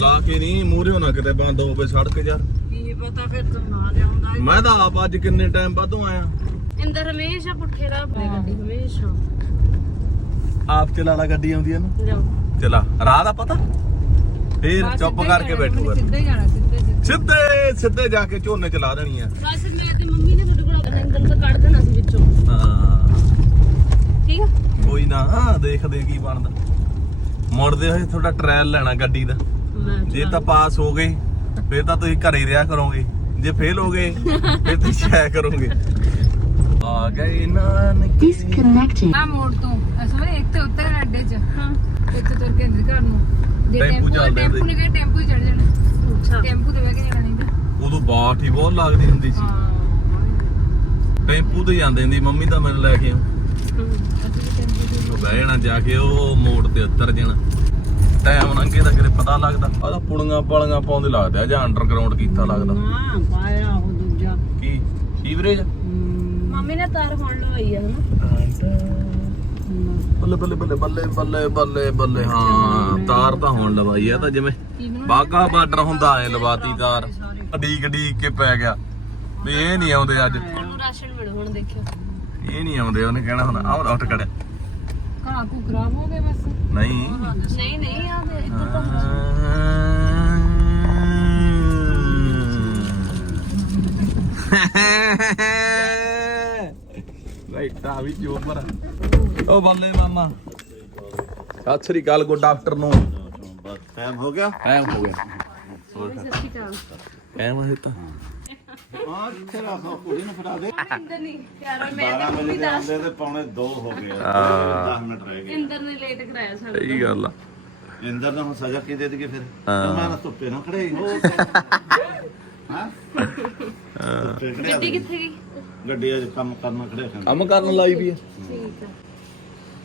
ਲਾ ਕੇ ਨਹੀਂ ਮੂਹਰੇ ਨਾ ਕਿਤੇ ਬੰਦ ਹੋਵੇ ਸੜਕ ਯਾਰ। ਕੀ ਪਤਾ ਫਿਰ ਤੂੰ ਨਾ ਲਿਆਉਂਦਾ ਮੈਂ ਤਾਂ ਆਪ ਅੱਜ ਕਿੰਨੇ ਟਾਈਮ ਬਾਅਦੋਂ ਆਇਆ। ਇੰਦਰ ਹਮੇਸ਼ਾ ਪੁੱਠੇ ਰਾਹ ਪੇ ਗੱਡੀ। ਹਮੇਸ਼ਾ। ਆਪ ਚਲਾ ਲਾ ਗੱਡੀ ਆਉਂਦੀ ਆ ਨਾ। ਜਾਓ। ਚਲਾ ਰਾਹ ਦਾ ਪਤਾ? ਫੇਰ ਚੁੱਪ ਕਰਕੇ ਬੈਠੂਗਾ ਸਿੱਧੇ ਹੀ ਜਾਣਾ ਸਿੱਧੇ ਸਿੱਧੇ ਸਿੱਧੇ ਜਾ ਕੇ ਝੋਨੇ ਚਲਾ ਦੇਣੀ ਆ। ਬਸ ਮੈਂ ਤੇ ਮੰਮੀ ਨੇ ਤੁਹਾਡੇ ਕੋਲ ਇੰਦਰ ਨੂੰ ਤਾਂ ਕੱਢ ਦੇਣਾ ਸੀ ਵਿੱਚੋਂ। ਹਾਂ। ਠੀਕ ਆ? ਕੋਈ ਨਾ ਹਾਂ, ਦੇਖਦੇ ਕੀ ਬਣਦਾ। ਮੁੜਦੇ ਹੋਏ ਤੁਹਾਡਾ ਟ੍ਰਾਇਲ ਲੈਣਾ ਗੱਡੀ ਦਾ। ਮੈਂ ਜੇ ਤਾਂ ਪਾਸ ਹੋ ਗਏ ਫਿਰ ਤਾਂ ਤੁਸੀਂ ਘਰੇ ਹੀ ਰਿਹਾ ਕਰੋਗੇ। ਜੇ ਫੇਲ ਹੋ ਗਏ ਫਿਰ ਤੁਸੀਂ ਛਾਇਆ ਕਰੋਗੇ। ਆ ਗਏ ਨਾਨਕੇ। ਆ ਮੋੜ ਤੋਂ ਅਸਲੇ ਇੱਕ ਤੇ ਉੱਤਰ ਅੱਡੇ 'ਚ। ਹਾਂ। ਇੱਥੇ ਤੁਰ ਕੇ ਅੰਦਰ ਘਰ ਨੂੰ। ਜੇ ਟੈਂਪੂ ਟੈਂਪੂ ਚੱਲਦੇ ਟੈਂਪੂ ਨਹੀਂ ਗਏ ਟੈਂਪੂ ਹੀ ਚੜ ਜਾਣਾ। ਅੱਛਾ ਟੈਂਪੂ ਤੇ ਬਹਿ ਕੇ ਜਾਣਾ ਨਹੀਂ ਤਾਂ ਉਦੋਂ ਬਾਟ ਹੀ ਬਹੁਤ ਲੱਗਦੀ ਹੁੰਦੀ ਸੀ ਟੈਂਪੂ ਤੇ ਜਾਂਦੇ ਹੁੰਦੀ ਮੰਮੀ ਤਾਂ ਮੈਨੂੰ ਲੈ ਕੇ ਉਹ ਬਹਿ ਜਾਣਾ ਜਾ ਕੇ ਉਹ ਮੋੜ ਤੇ ਉੱਤਰ ਜਾਣਾ ਟਾਈਮ ਲੰਘੇ ਦਾ ਕਿਤੇ ਪਤਾ ਲੱਗਦਾ ਆਹ ਤਾਂ ਪੁਲੀਆਂ ਪਾਲੀਆਂ ਪਾਉਂਦੇ ਲੱਗਦੇ ਆ ਜਾਂ ਅੰਡਰਗਰਾਉਂਡ ਕੀਤਾ ਲੱਗਦਾ ਹਾਂ ਪਾਇਆ ਉਹ ਦੂਜਾ ਕੀ ਸੀਵਰੇਜ ਮੰਮੀ ਨੇ ਤਾਰ ਹੁਣ ਲਵਾਈ ਆ ਬੱਲੇ ਬੱਲੇ ਬੱਲੇ ਬੱਲੇ ਬੱਲੇ ਬੱਲੇ ਹਾਂ ਤਾਰ ਤਾਂ ਹੁਣ ਲਵਾਈ ਆ ਤਾਂ ਜਿਵੇਂ ਬਾਗਾ ਬਾਰਡਰ ਹੁੰਦਾ ਐ ਲਵਾਤੀ ਤਾਰ। ਡੀਕ ਡੀਕ ਕੇ ਪੈ ਗਿਆ। ਵੀ ਇਹ ਨਹੀਂ ਆਉਂਦੇ ਅੱਜ। ਉਹਨੂੰ ਰਾਸ਼ਨ ਮਿਲ ਹੁਣ ਦੇਖਿਓ। ਇਹ ਨਹੀਂ ਆਉਂਦੇ ਉਹਨੇ ਕਹਿਣਾ ਹੁਣ ਆਹ ਉੱਠ ਕੜਿਆ ਘਾਹ ਕੂ ਖਰਾਬ ਹੋ ਗਏ ਬਸ। ਨਹੀਂ। ਨਹੀਂ ਨਹੀਂ ਆ ਦੇ ਇੱਧਰ ਤਾਂ ਰਾਈਟ ਆ ਵੀ ਜੋ ਮਰਾ। ਓ ਬੱਲੇ ਮਾਮਾ। ਸਤਿ ਸ੍ਰੀ ਅਕਾਲ ਗੁੱਡ ਆਫਟਰਨੂਨ। ਬਸ ਟਾਈਮ ਹੋ ਗਿਆ ਟਾਈਮ ਹੋ ਗਿਆ ਸਤਿ ਸ਼੍ਰੀ ਅਕਾਲ ਟਾਈਮ ਹੈ ਤਾਂ ਹਾਂ ਕਿੱਥੇ ਰੱਖੋ ਕੁੜੀ ਨੂੰ ਫੜਾ ਦੇ ਇੰਦਰ ਨਹੀਂ ਯਾਰ ਮੈਂ 12 ਵਜੇ ਦੇ ਆਉਂਦੇ ਤੇ ਪੌਣੇ 2 ਹੋ ਗਏ ਆ 10 ਮਿੰਟ ਰਹਿ ਗਏ ਇੰਦਰ ਨੇ ਲੇਟ ਕਰਾਇਆ ਸਾਨੂੰ ਸਹੀ ਗੱਲ ਆ ਇੰਦਰ ਨੂੰ ਹੁਣ ਸਜ਼ਾ ਕੀ ਦੇ ਦੇਗੇ ਫਿਰ ਹਾਂ। ਮੈਂ ਨਾ ਧੁੱਪੇ ਨਾ ਖੜੇ ਹੋ ਹਾਂ ਗੱਡੀ ਕਿੱਥੇ ਗਈ ਗੱਡੀ ਅੱਜ ਕੰਮ ਕਰਨਾ ਖੜੇ ਕੰਮ ਕਰਨ ਲਾਈ ਵੀ ਆ ਠੀਕ ਆ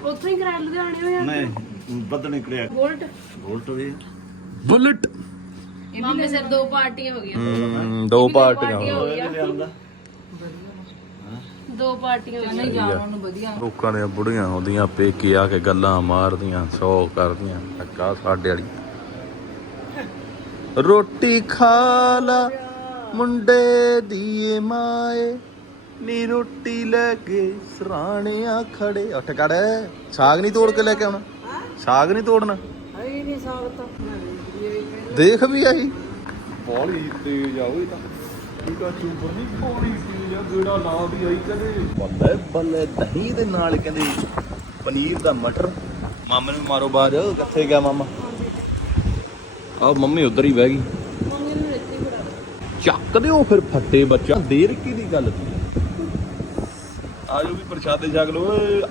ਉੱਥੋਂ ਹੀ ਕਰਾ ਲੁਧਿਆਣੇ ਹੋਇਆ ਨਹੀਂ ਬੱਦਣੀ ਖੜਿਆ ਵੋਲਟ ਵੋਲਟ ਵੀ। ਬੁਲਟ। ਮਾਮੇ ਸਿਰ ਦੋ ਪਾਰਟੀਆਂ ਹੋ ਗਈਆਂ। ਦੋ ਪਾਰਟੀਆਂ ਹੋ ਇਹ ਵੀ ਲਿਆਂਦਾ। ਦੋ ਪਾਰਟੀਆਂ ਹੋ ਨਹੀਂ ਗਈਆਂ ਜਾਣਾ ਉਹਨੂੰ ਵਧੀਆ। ਲੋਕਾਂ ਦੀਆਂ ਬੁੜੀਆਂ ਹੁੰਦੀਆਂ ਪੇਕੇ ਆ ਕੇ ਗੱਲਾਂ ਮਾਰਦੀਆਂ ਸੌ ਕਰਦੀਆਂ। ਟੱਕਾ ਸਾਡੇ ਵਾਲੀ। ਰੋਟੀ ਖਾ ਲਾ ਮੁੰਡੇ ਦੀਏ ਮਾਏ। ਨੀ ਰੋਟੀ ਲੈ ਕੇ ਸਰਾਣਿਆਂ ਖੜੇ। ਉੱਠ ਕੜ ਸਾਗ ਨਹੀਂ ਤੋੜ ਕੇ ਲੈ ਕੇ ਆਉਣਾ। ਸਾਗ ਨਹੀਂ ਤੋੜਨਾ? ਹੈ ਨਹੀਂ ਸਕਦਾ ਦੇਖ ਵੀ ਆਈ ਬੋਲੀ ਤੇਜ਼ ਆਉਈ ਤਾਂ। ਠੀਕ ਆ ਚੂਬਰ ਨਹੀਂ ਬੋਲੀ ਤੇਜ਼ ਆ ਜਿਹੜਾ ਲਾ ਦੀ ਆਈ ਕਦੇ ਬੱਲੇ ਬੱਲੇ ਦਹੀਂ ਦੇ ਨਾਲ ਕਹਿੰਦੇ ਪਨੀਰ ਦਾ ਮਟਰ। ਮਾਮੇ ਨੂੰ ਮਾਰੋ ਬਾਜ ਕਿੱਥੇ ਗਿਆ ਮਾਮਾ? ਆ ਮੰਮੀ ਉਧਰ ਹੀ ਬਹਿ ਗਈ। ਚੱਕ ਦਿਓ ਫਿਰ ਫੱਟੇ ਬੱਚਾ ਦੇਰ ਕੀ ਦੀ ਗੱਲ? ਸੀ ਆਜੋ ਵੀ ਪ੍ਰਸ਼ਾਦੇ ਛਕ ਲਓ। ਓਏ।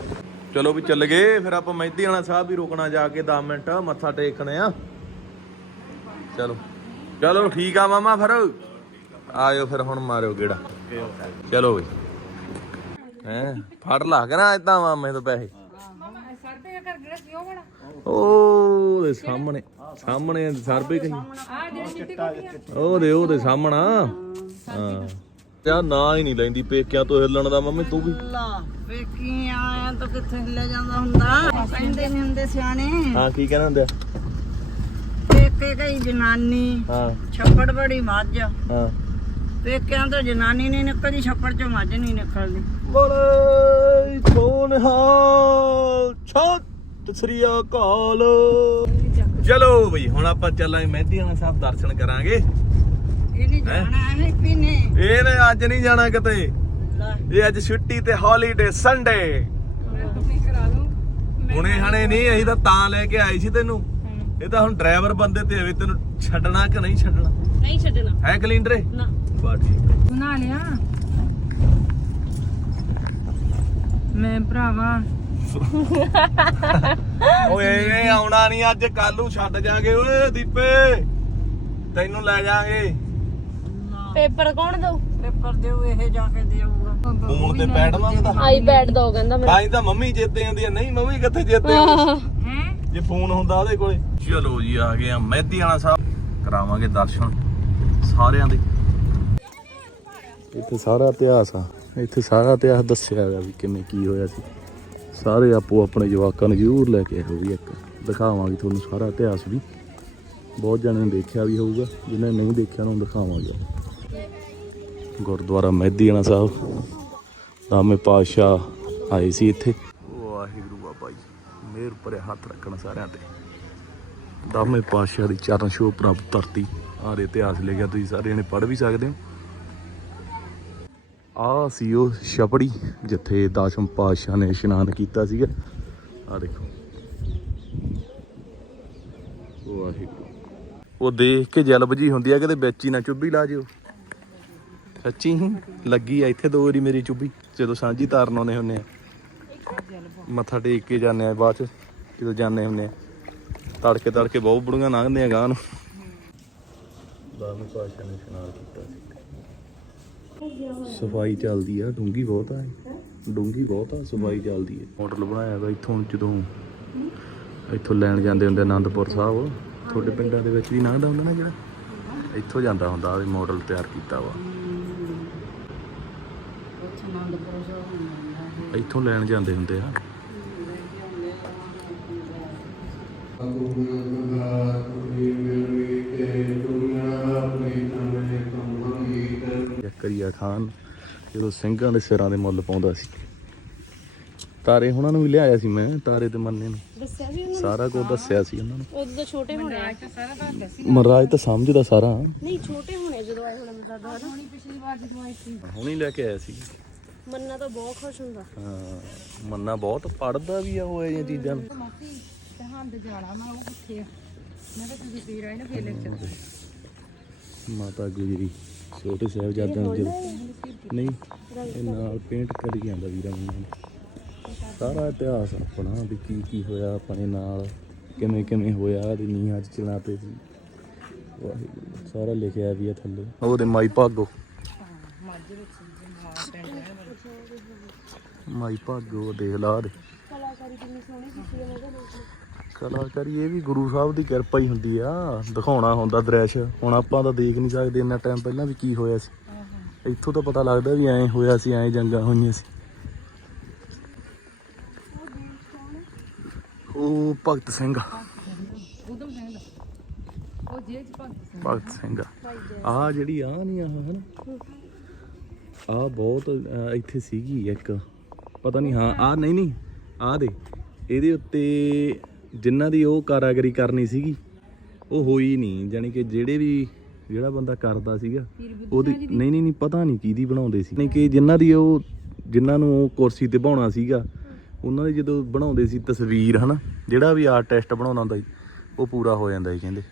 ਚਲੋ ਵੀ ਚੱਲ ਗਏ, ਫਿਰ ਆਪਾਂ ਮਹਿੰਦੀ ਆਣਾ ਸਾਹਿਬ ਵੀ ਰੁਕਣਾ ਜਾ ਕੇ 10 ਮਿੰਟ, ਮੱਥਾ ਟੇਕਣੇ ਆ। ਚਲੋ। ਚਲੋ, ਠੀਕ ਆ ਮਾਮਾ ਫਿਰ। ਆਇਓ ਫਿਰ ਹੁਣ ਮਾਰਿਓ ਗੇੜਾ। ਚਲੋ ਵੀ। ਹੈ, ਫੜ ਲਾ ਕੇ ਨਾ ਇਦਾਂ ਮਾਮੇ ਤੋਂ ਪੈਸੇ। ਸਰ ਤੇ ਘਰ ਉਹ ਬੜਾ ਉਹ ਦੇ ਸਾਹਮਣੇ ਸਾਹਮਣੇ ਸਰਬੇ ਕਹੀ ਆ। ਜਿਹੜੀ ਚਿੱਟੀ ਕੋਠੀ ਸਾਹਮਣਾ। ਹਾਂ। ਆ ਨਾ ਹੀ ਨਹੀਂ ਲੈਂਦੀ ਪੇਕਿਆਂ ਤੋਂ ਹਿੱਲਣ ਦਾ ਮੰਮੀ ਤੂੰ ਵੀ। ਲਾ ਵੇਖੀ ਆਇਆ ਤਾਂ ਕਿੱਥੇ ਲੈ ਜਾਂਦਾ ਹੁੰਦਾ? ਕਹਿੰਦੇ ਨਹੀਂ ਹੁੰਦੇ ਸਿਆਣੇ। ਹਾਂ ਕੀ ਕਹਿੰਦੇ ਹੁੰਦੇ ਆ? ਪੇਕੇ ਗਈ ਜਨਾਨੀ ਹਾਂ। ਛੱਪੜ ਬੜੀ ਮੱਝ। ਹਾਂ। ਪੇਕਿਆਂ ਤੋਂ ਜਨਾਨੀ ਨਹੀਂ ਨਿਕਲਦੀ ਛੱਪੜ ਚੋਂ ਮੱਝ ਨਹੀਂ ਨਿਕਲਦੀ। ਬੜੇ ਸੋਨਹਾਲ ਛੱਤ ਚਲੋ ਬਈ ਹੁਣ ਆਪਾਂ ਚੱਲਾਂਗੇ ਮਹਿੰਦੀ ਵਾਲਾ ਸਾਹਿਬ ਦਰਸ਼ਨ ਕਰਾਂਗੇ। ਜਾਣਾ ਪੀਨੇ। ਇਹਨੇ ਅੱਜ ਨਹੀਂ ਜਾਣਾ ਕਿਤੇ। ਲੈ। ਇਹ ਅੱਜ ਛੁੱਟੀ ਤੇ ਹੌਲੀਡੇ ਸੰਡੇ ਹੁਣੇ ਹਣੇ ਨਹੀਂ ਅਸੀਂ ਤਾਂ ਤਾਂ ਲੈ ਕੇ ਆਈ ਸੀ ਤੈਨੂੰ। ਇਹ ਤਾਂ ਹੁਣ ਡਰਾਈਵਰ ਬੰਦੇ ਤੇ ਹੋਵੇ ਤੈਨੂੰ ਛੱਡਣਾ ਕਿ ਨਹੀਂ ਛੱਡਣਾ? ਨਹੀਂ ਛੱਡਣਾ। ਹੈ ਕਲਿੰਡਰੇ ਨਾ। ਬਾ ਠੀਕ ਆ। ਬਣਾ ਲਿਆ। ਮੈਂ ਭਰਾਵਾ। ਓਏ ਆਉਣਾ ਨਹੀਂ ਅੱਜ ਕੱਲ ਛੱਡ ਜਾਗੇ। ਓਏ ਦੀਪੇ। ਤੈਨੂੰ ਲੈ ਜਾਾਂਗੇ। ਪੇਪਰ ਕੌਣ ਦਊ? ਪੇਪਰ ਦਿਓ ਇਹ ਜਾ ਕੇ ਦੇਊਗਾ। ਫੋਨ ਤੇ ਬੈਠਵਾਂਗੇ ਤਾਂ। ਆਈਪੈਡ ਦੋ ਕਹਿੰਦਾ ਮੈਂ ਤਾਂ ਹੀ ਤਾਂ ਮੰਮੀ ਜਿੱਤੇ ਹੁੰਦੀ ਆ। ਨਹੀਂ ਮੰਮੀ ਕਿੱਥੇ ਜਿੱਤੇ ਜੇ ਫੋਨ ਹੁੰਦਾ ਉਹਦੇ ਕੋਲੇ। ਚਲੋ ਜੀ ਆ ਗਏ ਆ ਮਹਿਦੀ ਵਾਲਾ ਸਾਹਿਬ। ਕਰਾਵਾਂਗੇ ਦਰਸ਼ਨ। ਸਾਰਿਆਂ ਦੇ। ਇੱਥੇ ਸਾਰਾ ਇਤਿਹਾਸ ਆ। ਇੱਥੇ ਸਾਰਾ ਇਤਿਹਾਸ ਦੱਸਿਆ ਹੈਗਾ ਵੀ ਕਿਵੇਂ ਕੀ ਹੋਇਆ ਸੀ। ਸਾਰੇ ਆਪੋ ਆਪਣੇ ਜਵਾਕਾਂ ਨੂੰ ਜ਼ਰੂਰ ਲੈ ਕੇ ਆਇਓ ਵੀ ਇੱਕ। ਦਿਖਾਵਾਂਗੇ ਤੁਹਾਨੂੰ ਸਾਰਾ ਇਤਿਹਾਸ ਵੀ। ਬਹੁਤ ਜਣਿਆਂ ਨੇ ਦੇਖਿਆ ਵੀ ਹੋਊਗਾ। ਜਿਨ੍ਹਾਂ ਨੇ ਨਹੀਂ ਦੇਖਿਆ ਉਹਨਾਂ ਨੂੰ ਦਿਖਾਵਾਂਗੇ। ਗੁਰਦੁਆਰਾ ਮਹਿਦੀ ਸਾਹਿਬ। ਨਾਮੇ ਪਾਤਸ਼ਾਹ ਆਏ ਸੀ ਇੱਥੇ। ਵਾਹਿਗੁਰੂ ਬਾਬਾ ਜੀ ਮੇਰ ਭਰੇ ਹੱਥ ਰੱਖਣ ਸਾਰਿਆਂ ਤੇ। ਦਾਮੇ ਪਾਤਸ਼ਾਹ ਦੀ ਚਰਨ ਛੋਹ ਪ੍ਰਾਪਤ ਧਰਤੀ ਆਰੇ ਇਤਿਹਾਸ ਲਿਖਿਆ, ਤੁਸੀਂ ਸਾਰੇ ਜਣੇ ਪੜ੍ਹ ਵੀ ਸਕਦੇ ਹੋ। ਆ ਸੀ ਉਹ ਛਪੜੀ, ਜਿੱਥੇ ਦਾਸਮ ਪਾਤਸ਼ਾਹ ਨੇ ਇਸ਼ਨਾਨ ਕੀਤਾ ਸੀਗਾ। ਆ ਦੇਖੋ। ਵਾਹਿਗੁਰੂ। ਉਹ ਦੇਖ ਕੇ ਜਲਬ ਜੀ ਹੁੰਦੀ ਆ, ਕਿਤੇ ਵਿੱਚ ਹੀ ਨਾ ਚੁੱਭੀ ਲਾ ਜਿਓ। ਸੱਚੀ ਹੀ ਲੱਗੀ ਆ, ਇੱਥੇ ਦੋ ਵਾਰੀ ਮੇਰੀ ਚੁੱਭੀ, ਜਦੋਂ ਸਾਂਝੀ ਤਾਰਨ ਆਉਂਦੇ ਹੁੰਨੇ ਆ। ਮੱਥਾ ਟੇਕ ਕੇ ਜਾਂਦੇ ਆ, ਬਾਅਦ ਚ ਜਦੋਂ ਜਾਂਦੇ ਹੁੰਨੇ ਆ। ਤੜਕੇ ਤੜਕੇ ਬਹੁਤ ਬੁੜੀਆਂ ਲੰਘਦੇ ਆ ਗਾਂ ਨੂੰ। ਬਾਵੇਂ ਪਾਸ਼ਾ ਨੇ ਇਸ਼ਨਾਨ ਕੀਤਾ ਸੀ। ਸਫ਼ਾਈ ਚੱਲਦੀ ਆ ਡੂੰਗੀ ਬਹੁਤ ਆ। ਡੂੰਗੀ ਬਹੁਤ ਆ, ਸਫ਼ਾਈ ਚੱਲਦੀ ਹੈ ਮਾਡਲ ਬਣਾਇਆ ਵਾ ਇੱਥੋਂ, ਜਦੋਂ ਇੱਥੋਂ ਲੈਣ ਜਾਂਦੇ ਹੁੰਦੇ ਆਨੰਦਪੁਰ ਸਾਹਿਬ। ਤੁਹਾਡੇ ਪਿੰਡਾਂ ਦੇ ਵਿੱਚ ਵੀ ਲੰਘਦਾ ਹੁੰਦਾ ਨਾ ਜਿਹੜਾ? ਇੱਥੋਂ ਜਾਂਦਾ ਹੁੰਦਾ, ਆ ਮਾਡਲ ਤਿਆਰ ਕੀਤਾ ਵਾ। ਇੱਥੋਂ ਲੈਣ ਜਾਂਦੇ ਹੁੰਦੇ ਆ। ਜ਼ਕਰੀਆ ਖਾਨ ਜਦੋਂ ਸਿੰਘਾਂ ਦੇ ਸਿਰਾਂ ਦੇ ਮੁੱਲ ਪਾਉਂਦਾ ਸੀ। ਤਾਰੇ ਹੁਣਾਂ ਨੂੰ ਵੀ ਲਿਆਇਆ ਸੀ ਮੈਂ ਤਾਰੇ ਤੇ ਮੰਨੇ ਨੂੰ। ਦੱਸਿਆ ਵੀ ਸਾਰਾ ਕੁਝ ਦੱਸਿਆ ਸੀ ਉਹਨਾਂ ਨੂੰ। ਉਦੋਂ ਛੋਟੇ ਹੋਣੇ ਆ। ਸਾਰਾ ਦੱਸਦਾ ਸੀ ਮਹਾਰਾਜ ਤਾਂ ਸਮਝਦਾ ਸਾਰਾ। ਨਹੀਂ ਛੋਟੇ ਹੋਣੇ ਜਦੋਂ ਆਏ ਹੋਣੇ ਹਨਾ ਹੁਣੀ ਪਿਛਲੀ ਵਾਰ ਜਦੋਂ ਆਈ ਸੀ। ਹੁਣੀ ਲੈ ਕੇ ਆਇਆ ਸੀ। ਮੰਨਾ ਤਾਂ ਬਹੁਤ ਖੁਸ਼ ਹੁੰਦਾ। ਹਾਂ ਮੰਨਾ ਬਹੁਤ ਪੜਦਾ ਵੀ ਆ ਉਹ ਇਹ ਚੀਜ਼ਾਂ ਨੂੰ। ਮਾਸੀ ਸਰਹੰਦ ਜਾਣਾ ਮੈਂ ਉਹ ਕਿੱਥੇ ਆ? ਮੈਂ ਤਾਂ ਤੁਸੀਂ ਪੀ ਰਹੇ ਨਾ ਫੇਰ ਲੈਕਚਰ ਮਾਤਾ ਗੁਜਰੀ ਛੋਟੇ ਸਾਹਿਬਜ਼ਾਦਿਆਂ ਨੂੰ ਜਦੋਂ ਨਹੀਂ ਇਹ ਨਾਲ ਪੇਂਟ ਕਰੀ ਜਾਂਦਾ ਵੀਰਾ ਮੰਨਾ ਨੇ। ਸਾਰਾ ਇਤਿਹਾਸ ਆਪਣਾ ਵੀ ਕੀ ਕੀ ਹੋਇਆ ਆਪਣੇ ਨਾਲ ਕਿਵੇਂ ਕਿਵੇਂ ਹੋਇਆ ਇਹਦੀ ਨੀਹਾਂ 'ਚ ਚਲਾਤੇ ਸੀ। ਵਾਹਿਗੁਰੂ ਸਾਰਾ ਲਿਖਿਆ ਵੀ ਆ ਥੱਲੇ। ਉਹਦੇ ਮਾਈ ਭਾਗੋ। ਮਾਈ ਭਾਗੋ, ਦੇਖ ਲਾ ਦੇ। ਕਲਾਕਾਰੀ ਕਿੰਨੀ ਸੋਹਣੀ ਕੀਤੀ ਹੈ ਮੈਂ ਕਿਹਾ ਦੇਖ ਕਲਾਕਾਰੀ ਇਹ ਵੀ ਗੁਰੂ ਸਾਹਿਬ ਦੀ ਕਿਰਪਾ ਹੀ ਹੁੰਦੀ ਆ। ਦਿਖਾਉਣਾ ਹੁੰਦਾ ਦ੍ਰਿਸ਼। ਹੁਣ ਆਪਾਂ ਤਾਂ ਦੇਖ ਨਹੀਂ ਸਕਦੇ ਇੰਨਾ ਟਾਈਮ ਪਹਿਲਾਂ ਵੀ ਕੀ ਹੋਇਆ ਸੀ। ਇੱਥੋਂ ਤਾਂ ਪਤਾ ਲੱਗਦਾ ਵੀ ਐਂ ਹੋਇਆ ਸੀ, ਐਂ ਜੰਗਾਂ ਹੋਈਆਂ ਸੀ। ਉਹ ਭਗਤ ਸਿੰਘ। ਉਦਮ ਸਿੰਘ ਉਹ ਜੇਲ੍ਹ ਭਗਤ ਸਿੰਘ। ਭਗਤ ਸਿੰਘ ਆ ਜਿਹੜੀ ਆ ਨਹੀਂ ਆ ਹਨਾ? ਆ ਬਹੁਤ ਅਹ, ਇੱਥੇ ਸੀਗੀ ਇੱਕ। ਪਤਾ ਨਹੀਂ ਹਾਂ ਆ ਨਹੀਂ ਨਹੀਂ ਆ ਦੇ। ਇਹਦੇ ਉੱਤੇ ਜਿਨ੍ਹਾਂ ਦੀ ਉਹ ਕਾਰਾਗਰੀ ਕਰਨੀ ਸੀਗੀ ਉਹ ਹੋਈ ਨਹੀਂ। ਜਾਣੀ ਕਿ ਜਿਹੜੇ ਵੀ ਜਿਹੜਾ ਬੰਦਾ ਕਰਦਾ ਸੀਗਾ ਉਹਦੀ ਨਹੀਂ ਨਹੀਂ ਨਹੀਂ ਪਤਾ ਨਹੀਂ ਕਿਹਦੀ ਬਣਾਉਂਦੇ ਸੀ। ਨਹੀਂ ਕਿ ਜਿਨ੍ਹਾਂ ਦੀ ਉਹ ਜਿਨ੍ਹਾਂ ਨੂੰ ਉਹ ਕੁਰਸੀ ਤੇ ਬਾਉਣਾ ਸੀਗਾ ਉਹਨਾਂ ਦੀ ਜਦੋਂ ਬਣਾਉਂਦੇ ਸੀ ਤਸਵੀਰ ਹਨਾ ਜਿਹੜਾ ਵੀ ਆਰਟਿਸਟ ਬਣਾਉਂਦਾ ਹੁੰਦਾ ਸੀ ਉਹ ਪੂਰਾ ਹੋ ਜਾਂਦਾ ਸੀ ਕਹਿੰਦੇ।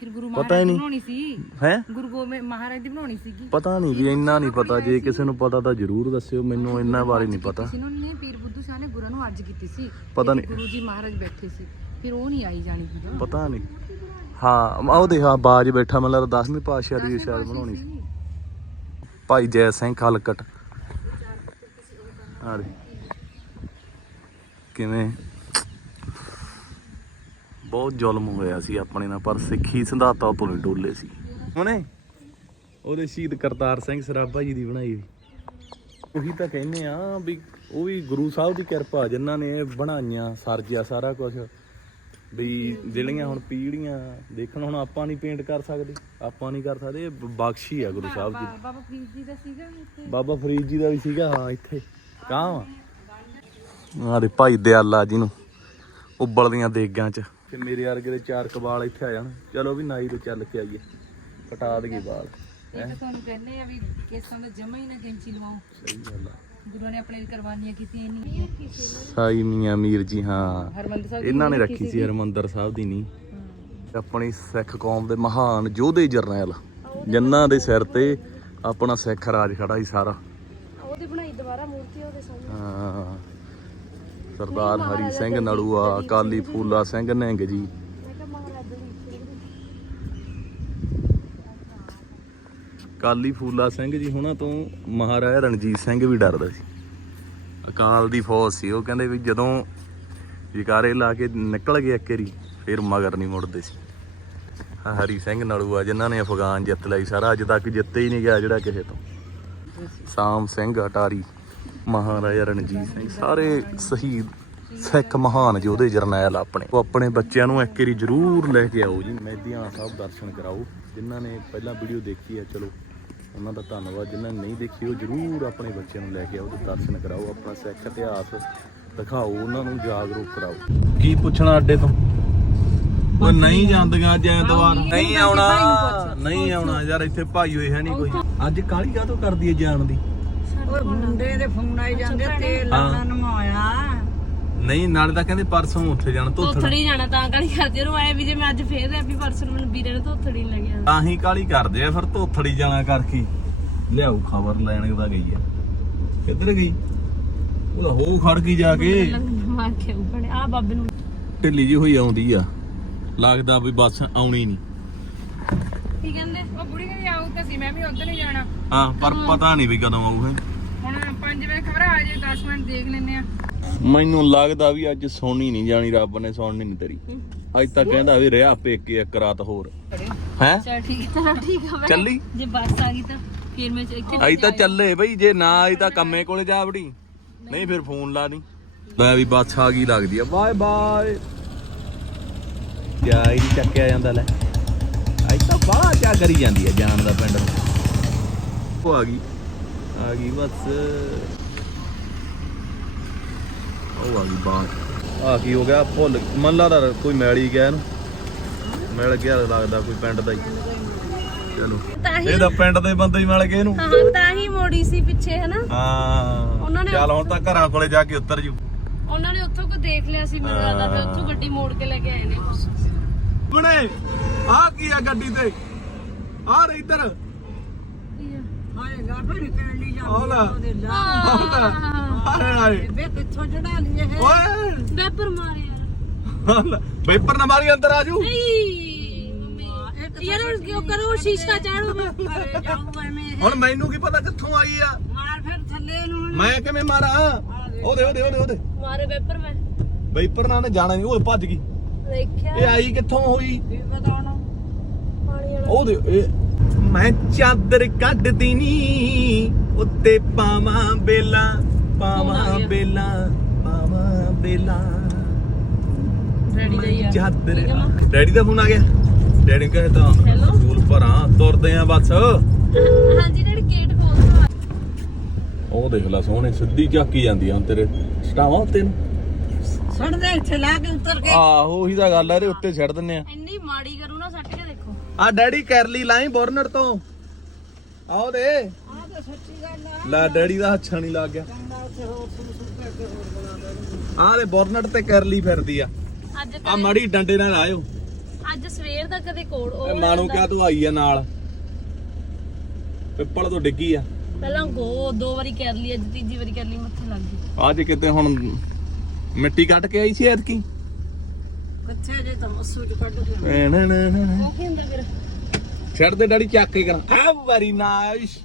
ਫਿਰ ਗੁਰੂ ਪਤਾ ਹੀ ਮਹਾਰਾਜ ਦੀ ਨਹੀਂ। ਬਣਾਉਣੀ ਸੀ। ਹੈ? ਗੁਰੂ ਗੋਬਿੰਦ ਮਹਾਰਾਜ ਦੀ ਬਣਾਉਣੀ ਸੀਗੀ। ਪਤਾ ਨਹੀਂ ਵੀ ਇੰਨਾ ਨਹੀਂ ਪਤਾ ਜੇ ਕਿਸੇ ਨੂੰ ਪਤਾ ਤਾਂ ਜ਼ਰੂਰ ਦੱਸਿਓ ਮੈਨੂੰ ਇੰਨਾ ਬਾਰੇ ਨਹੀਂ ਪਤਾ। ਸੀ ਉਹਨਾਂ ਨੇ ਪੀਰ ਬੁੱਧੂ ਸ਼ਾਹ ਨੇ ਗੁਰਾਂ ਨੂੰ ਅਰਜ਼ ਕੀਤੀ ਸੀ। ਪਤਾ ਤੇ ਨਹੀਂ। ਗੁਰੂ ਜੀ ਮਹਾਰਾਜ ਬੈਠੇ ਸੀ ਫਿਰ ਉਹ ਨਹੀਂ ਆਈ ਜਾਣੀ ਪਤਾ ਨਹੀਂ। ਹਾਂ ਬਾਜ ਬੈਠਾ ਮਤਲਬ 10ਵੀਂ ਪਾਤਸ਼ਾਹ ਦੀ ਸ਼ਾਇਦ ਬਣਾਉਣੀ ਸੀ। ਭਾਈ ਜੈ ਸਿੰਘ ਖਲਕਟ। ਦੇ ਕਿਵੇਂ? ਬਹੁਤ ਜ਼ੁਲਮ ਹੋਇਆ ਸੀ ਆਪਣੇ ਨਾਲ ਪਰ ਸਿੱਖੀ ਸੰਧਾਤਾ ਤੋਂ ਨਹੀਂ ਡੋਲੇ ਸੀ। ਹੁਣੇ? ਉਹਦੇ ਸ਼ਹੀਦ ਕਰਤਾਰ ਸਿੰਘ ਸਰਾਭਾ ਜੀ ਦੀ ਬਣਾਈ ਹੋਈ। ਉਹੀ ਤਾਂ ਕਹਿੰਦੇ ਆ ਵੀ ਉਹ ਵੀ ਗੁਰੂ ਸਾਹਿਬ ਦੀ ਕਿਰਪਾ ਜਿਨ੍ਹਾਂ ਨੇ ਇਹ ਬਣਾਈਆਂ ਸਰਜਿਆ ਸਾਰਾ ਕੁਝ ਵੀ ਜਿਹੜੀਆਂ ਹੁਣ ਪੀੜੀਆਂ ਦੇਖਣ ਹੁਣ ਆਪਾਂ ਨਹੀਂ ਪੇਂਟ ਕਰ ਸਕਦੇ ਆਪਾਂ ਨਹੀਂ ਕਰ ਸਕਦੇ ਇਹ ਬਖਸ਼ੀ ਆ ਗੁਰੂ ਸਾਹਿਬ ਦੀ ਬਾਬਾ ਫਰੀਦ ਜੀ ਦਾ ਸੀਗਾ ਇੱਥੇ? ਬਾਬਾ ਫਰੀਦ ਜੀ ਦਾ ਵੀ ਸੀਗਾ ਹਾਂ ਇੱਥੇ। ਕਾਂ ਆ ਦੇ ਭਾਈ ਦਿਆਲਾ ਜੀ ਨੂੰ ਉਬਲਦੀਆਂ ਦੇਗਾਂ 'ਚ। ਤੇ ਮੇਰੇ ਵਰਗੇ ਦੇ ਚਾਰ ਕਬਾਲ ਇੱਥੇ ਆ ਜਾਣ। ਚਲੋ ਵੀ ਨਾਈ ਤੇ ਚੱਲ ਕੇ ਆਈਏ। ਕਟਾ ਦਈਏ ਵਾਲ। ਇਹ ਤਾਂ ਤੁਹਾਨੂੰ ਕਹਿੰਦੇ ਆ ਵੀ ਕੇਸਾਂ ਦਾ ਜਮਾ ਹੀ ਨਾ ਕੈਂਚੀ ਲਵਾਓ। ਸਹੀ ਗੱਲ ਆ। ਗੁਰੂ ਨੇ ਆਪਣੇ ਲਈ ਕੁਰਬਾਨੀਆਂ ਕੀਤੀਆਂ ਇੰਨੀ ਸਾਈ ਮੀਆਂ ਮੀਰ ਜੀ ਹਾਂ। ਹਰਮੰਦਰ ਸਾਹਿਬ ਇਹਨਾਂ ਨੇ ਰੱਖੀ ਸੀ ਹਰਮੰਦਰ ਸਾਹਿਬ ਦੀ ਨਹੀਂ। ਆਪਣੀ ਸਿੱਖ ਕੌਮ ਦੇ ਮਹਾਨ ਯੋਧੇ ਜਰਨੈਲ। ਜਿਨ੍ਹਾਂ ਦੇ ਸਿਰ ਤੇ ਆਪਣਾ ਸਿੱਖ ਰਾਜ ਖੜਾ ਸੀ ਸਾਰਾ ਉਹਦੀ ਬਣਾਈ ਦੁਬਾਰਾ ਮੂਰਤੀ ਉਹਦੇ ਸਾਹਮਣੇ ਹਾਂ ਸਰਦਾਰ ਹਰੀ ਸਿੰਘ ਨੜੂਆ ਕਾਲੀ ਫੂਲਾ ਸਿੰਘ ਨਿੰਗ ਜੀ। ਮੈਂ ਕਾਲੀ ਫੂਲਾ ਸਿੰਘ ਜੀ ਹੁਣਾਂ ਤੋਂ ਮਹਾਰਾਜਾ ਰਣਜੀਤ ਸਿੰਘ ਵੀ ਡਰਦਾ ਸੀ। ਅਕਾਲ ਦੀ ਫੌਜ ਸੀ, ਉਹ ਕਹਿੰਦੇ ਵੀ ਜਦੋਂ ਜਕਾਰੇ ਲਾ ਕੇ ਨਿਕਲ ਗਏ ਇੱਕ ਫਿਰ ਮਗਰ ਨਹੀਂ ਮੁੜਦੇ ਸੀ। ਹਰੀ ਸਿੰਘ ਨਲੂਆ ਜਿਨ੍ਹਾਂ ਨੇ ਅਫਗਾਨ ਜਿੱਤ ਲਈ ਸਾਰਾ ਅੱਜ ਤੱਕ ਜਿੱਤੇ ਹੀ ਨਹੀਂ ਗਿਆ ਜਿਹੜਾ ਕਿਸੇ ਤੋਂ। ਸਾਮ ਸਿੰਘ ਅਟਾਰੀ। ਮਹਾਰਾਜਾ ਰਣਜੀਤ ਸਿੰਘ ਸਾਰੇ ਸ਼ਹੀਦ ਸਿੱਖ ਮਹਾਨ ਯੋਧੇ ਜਰਨੈਲ ਆਪਣੇ। ਉਹ ਆਪਣੇ ਬੱਚਿਆਂ ਨੂੰ ਇੱਕ ਵਾਰੀ ਜ਼ਰੂਰ ਲੈ ਕੇ ਆਓ ਜੀ ਮਹਿਦੀਆਂ ਸਾਹਿਬ ਦਰਸ਼ਨ ਕਰਾਓ। ਜਿਨ੍ਹਾਂ ਨੇ ਪਹਿਲਾਂ ਵੀਡੀਓ ਦੇਖੀ ਹੈ ਚਲੋ ਉਹਨਾਂ ਦਾ ਧੰਨਵਾਦ। ਜਿਨ੍ਹਾਂ ਨੇ ਨਹੀਂ ਦੇਖੀ ਉਹ ਜ਼ਰੂਰ ਆਪਣੇ ਬੱਚਿਆਂ ਨੂੰ ਲੈ ਕੇ ਆਓ ਤੇ ਦਰਸ਼ਨ ਕਰਾਓ ਆਪਣਾ ਸਿੱਖ ਇਤਿਹਾਸ ਦਿਖਾਓ ਉਹਨਾਂ ਨੂੰ ਜਾਗਰੂਕ ਕਰਾਓ। ਕੀ ਪੁੱਛਣਾ ਅੱਡੇ ਤੋਂ? ਉਹ ਨਹੀਂ ਜਾਂਦੀਆਂ ਅੱਜ ਐਤਵਾਰ। ਨਹੀਂ ਆਉਣਾ ਨਹੀਂ ਆਉਣਾ। ਯਾਰ ਇੱਥੇ ਭਾਈ ਹੋਏ ਹੈ ਨਹੀਂ ਕੋਈ। ਅੱਜ ਕਾਲੀ ਕਾਹਤੋਂ ਕਰਦੀ ਹੈ ਜਾਣ ਦੀ? ਉਹ ਮੁੰਡੇ ਦੇ ਫੋਨ ਆਈ ਜਾਂਦੇ ਤੇਲ ਹਾਂ। ਲਾਣਾ ਨਮਾਇਆ ਨਹੀਂ ਨਾਲੇ ਤਾਂ ਕਹਿੰਦੇ ਪਰਸੋਂ ਉੱਥੇ ਜਾਣਾ ਧੋਥੜ। ਧੋਥੜੀ ਜਾਣਾ ਤਾਂ ਕਾਲੀ ਕਰਦੇ ਨੂੰ ਆਏ ਵੀ ਜੇ ਮੈਂ ਅੱਜ ਫੇਰ ਹੈਪੀ ਪਰਸਨ ਮੈਨੂੰ ਵੀਰੇ ਨੇ ਧੋਥੜੀ ਲੈ ਗਿਆ ਤਾਂ ਹੀ ਕਾਲੀ ਕਰਦੇ ਆ ਫਿਰ ਧੋਥੜੀ ਜਾਣਾ ਕਰਕੇ। ਲਿਆਓ ਖਬਰ ਲੈਣ ਦਾ ਗਈ ਆ? ਕਿੱਧਰ ਗਈ? ਉਹ ਤਾਂ ਹੋ ਖੜ ਗਈ ਜਾ ਕੇ। ਲੰਗਰ ਮਾਰ ਕੇ ਬਣੇ ਆ ਬਾਬੇ ਨੂੰ। ਢਿੱਲੀ ਜੀ ਹੋਈ ਆਉਂਦੀ ਆ। ਲੱਗਦਾ ਵੀ ਬੱਸ ਆਉਣੀ ਨਹੀਂ। ਕੀ ਕਹਿੰਦੇ? ਉਹ ਬੁੜੀ ਕਹਿੰਦੀ ਆਉ ਤਾਂ ਸੀ ਮੈਂ ਵੀ ਉਧਰ ਨਹੀਂ ਜਾਣਾ। ਹਾਂ ਪਰ ਪਤਾ ਨਹੀਂ ਵੀ ਕਦੋਂ ਆਊਗਾ ਹੁਣ 5 ਵਜੇ ਖਬਰ ਆ ਜੇ 10 ਮਿੰਟ ਦੇਖ ਲੈਨੇ ਆ। ਮੈਨੂੰ ਲੱਗਦਾ ਵੀ ਅੱਜ ਸੌਣੀ ਨਹੀਂ ਜਾਣੀ ਰੱਬ ਨੇ ਸੌਣੀ ਨਹੀਂ ਤੇਰੀ। ਅੱਜ ਤਾਂ ਕਹਿੰਦਾ ਵੀ ਰਿਹਾ ਪੇਕੇ ਇੱਕ ਰਾਤ ਹੋਰ। ਹੈ? ਚਲ ਠੀਕ ਹੈ ਠੀਕ ਹੈ ਬਈ। ਚੱਲੀ? ਜੇ ਬੱਸ ਆ ਗਈ ਤਾਂ ਫੇਰ ਮੈਂ ਇੱਥੇ ਅਸੀਂ ਤਾਂ ਚੱਲੇ ਬਈ ਜੇ ਨਾ ਆਈ ਤਾਂ ਕੰਮੇ ਕੋਲੇ ਜਾ ਵੜੀ। ਨਹੀਂ। ਫਿਰ ਫੋਨ ਲਾ ਨਹੀਂ ਲੈ ਵੀ ਬੱਸ ਆ ਗਈ ਲੱਗਦੀ ਆ। ਬਾਏ ਬਾਏ ਕਿਆ ਹੀ ਨੀ ਚੱਕਿਆ ਜਾਂਦਾ ਲੈ। ਅੱਜ ਤਾਂ ਬਾਹਲਾ ਚਾ ਕਰੀ ਜਾਂਦੀ ਆ ਜਾਣ ਦਾ ਪਿੰਡ ਨੂੰ। ਉਹ ਆ ਗਈ। ਆ ਗਈ ਬੱਸ। ਉਹ ਆ ਗਈ ਬਾਹਰ। ਆ ਕੀ ਹੋ ਗਿਆ? ਭੁੱਲ। ਮਨ ਲੱਗਦਾ ਕੋਈ ਮੈਲ ਹੀ ਗਿਆ ਇਹਨੂੰ। ਮਿਲ ਗਿਆ ਲੱਗਦਾ ਕੋਈ ਪਿੰਡ ਦਾ ਹੀ। ਚਲੋ। ਤਾਂ ਹੀ ਇਹ ਤਾਂ ਪਿੰਡ ਦੇ ਬੰਦੇ ਹੀ ਮਿਲ ਗਏ ਇਹਨੂੰ। ਹਾਂ ਤਾਂ ਹੀ ਮੋੜੀ ਸੀ ਪਿੱਛੇ ਹਨਾ? ਹਾਂ। ਉਹਨਾਂ ਨੇ- ਚੱਲ ਹੁਣ ਤਾਂ ਘਰਾਂ ਕੋਲੇ ਜਾ ਕੇ ਉਤਰ ਜੂ। ਉਹਨਾਂ ਨੇ ਉੱਥੋਂ ਕੋ ਦੇਖ ਲਿਆ ਸੀ ਮੈਨੂੰ ਲੱਗਦਾ ਫਿਰ ਉੱਥੋਂ ਗੱਡੀ ਮੋੜ ਕੇ ਲੈ ਕੇ ਆਏ ਨੇ ਗੁਣੇ ਆ ਕੀ ਆ ਗੱਡੀ ਤੇ? ਆ ਰੇ ਇੱਧਰ। ਹਾਏ ਗਾਫਰ ਕਹਿਣੀ ਆਹ ਲੈ। ਜਾਂਦੀ ਉਹਦੇ ਲਾ। ਹਾਏ ਹਾਏ ਵੇ ਕਿੱਥੋਂ ਚੜਾ ਲਈ ਇਹ ਓਏ। ਵੈਪਰ ਮਾਰ ਯਾਰ ਆਹ ਲੈ, ਵੈਪਰ ਨਾ ਮਾਰੀ ਅੰਦਰ ਆ ਜੂ ਨਹੀਂ ਮੰਮੀ ਯਾਰ ਹੁਣ ਕਿਉਂ ਕਰੋ ਸ਼ੀਸ਼ਾ ਚਾੜੋ ਅਰੇ ਜਾਊ। ਇਹ। ਹੁਣ ਮੈਨੂੰ ਕੀ ਪਤਾ ਕਿੱਥੋਂ ਆਈ ਆ? ਮਾਰ ਫਿਰ ਥੱਲੇ ਨੂੰ ਮੈਂ ਕਿਵੇਂ ਮਾਰਾਂ ਉਹਦੇ ਉਹਦੇ ਉਹਦੇ ਉਹਦੇ ਮਾਰੇ ਵੈਪਰ ਮੈਂ। ਵੈਪਰ ਨਾਲ ਨੇ ਜਾਣਾ ਨਹੀਂ ਉਹ ਭੱਜ ਗਈ। ਦੇਖਿਆ? ਇਹ ਆਈ ਕਿੱਥੋਂ ਹੋਈ? ਪਾਣੀ ਵਾਲਾ ਉਹਦੇ ਇਹ ਮੈਂ ਚਾਦਰ ਕੱਢਦੀ ਨੀ ਉੱਤੇ ਪਾਵਾਂ ਬੇਲਾ ਪਾਵਾਂ। ਬੇਲਾ ਪਾਵਾਂ ਬੇਲਾ। ਰੈਡੀ ਜਾਈ ਆ। ਚਾਦਰ? ਡੈਡੀ ਦਾ ਫੋਨ ਆ ਗਿਆ? ਡੈਡੀ ਕਹੇ ਤਾਂ Hello? ਸਕੂਲ ਭਰਾਂ ਤੁਰਦੇ ਆ ਬਸ। ਹਾਂਜੀ ਡੈਡੀ ਗੇਟ ਖੋਲ ਦੋ ਉਹ ਦੇਖ ਲੈ ਸੋਹਣੇ ਸਿੱਧੀ ਝਾਕੀ ਜਾਂਦੀ ਆ ਤੇਰੇ। ਸਟਾਵਾਂ ਉੱਤੇ ਨੂੰ। ਛੱਡ ਦੇ ਇੱਥੇ ਲਾ ਕੇ ਉਤਰ ਕੇ। ਆਹੋ ਉਹੀ ਤਾਂ ਗੱਲ ਆ ਇਹਦੇ ਉੱਤੇ ਛੱਡ ਦਿੰਨੇ ਆ। ਇੰਨੀ ਮਾੜੀ ਕਰੂ ਨਾ ਸੱਟ ਕੇ ਦੇਖੋ। ਆ ਡੈਡੀ ਕੈਰਲੀ ਲਾਈ ਬੋਰਨਰ ਤੋਂ। ਆਓ ਦੇ। ਆਹ ਤਾਂ ਸੱਚੀ ਗੱਲ ਆ। ਲੈ ਡੈਡੀ ਦਾ ਹੱਛਾ ਨਹੀਂ ਲੱਗ ਗਿਆ। ਚੰਗਾ ਉੱਥੇ ਹੋਰ ਸੁਣ ਸੁਣ ਕੇ ਅੱਗੇ ਹੋਰ ਬਣਾ ਦੇ ਬੋਰਨਰ ਤੇ ਕੈਰਲੀ ਫਿਰਦੀ ਆ। ਅੱਜ ਆ ਮੜੀ ਡੰਡੇ ਨਾਲ ਆਇਓ। ਅੱਜ ਸਵੇਰ ਦਾ ਕਦੇ ਕੋੜ ਉਹ ਮਾਣੂ ਕਿਆ ਤੂੰ ਆਈ ਆ ਨਾਲ? ਪਿੱਪਲ ਤੋਂ ਡਿੱਗੀ ਆ। ਪਹਿਲਾਂ ਗੋ ਦੋ ਵਾਰੀ ਕਰ ਲਈ ਅੱਜ ਤੀਜੀ ਵਾਰੀ ਕਰ ਲਈ ਮੱਥੇ ਲੱਗ ਗਈ। ਅੱਜ ਕਿਤੇ ਹੁਣ ਮਿੱਟੀ ਕੱਢ ਕੇ ਆਈ ਸੀ ਐਤਕੀ? ਕਿੱਥੇ ਜੇ ਤਾਂ ਚ ਕੱਢ ਕੇ ਛੱਡ ਦੇ ਡੈਡੀ ਚੱਕ ਕੇ ਕਰਾਂ। ਆ ਵੈਰੀ ਨਾਈਸ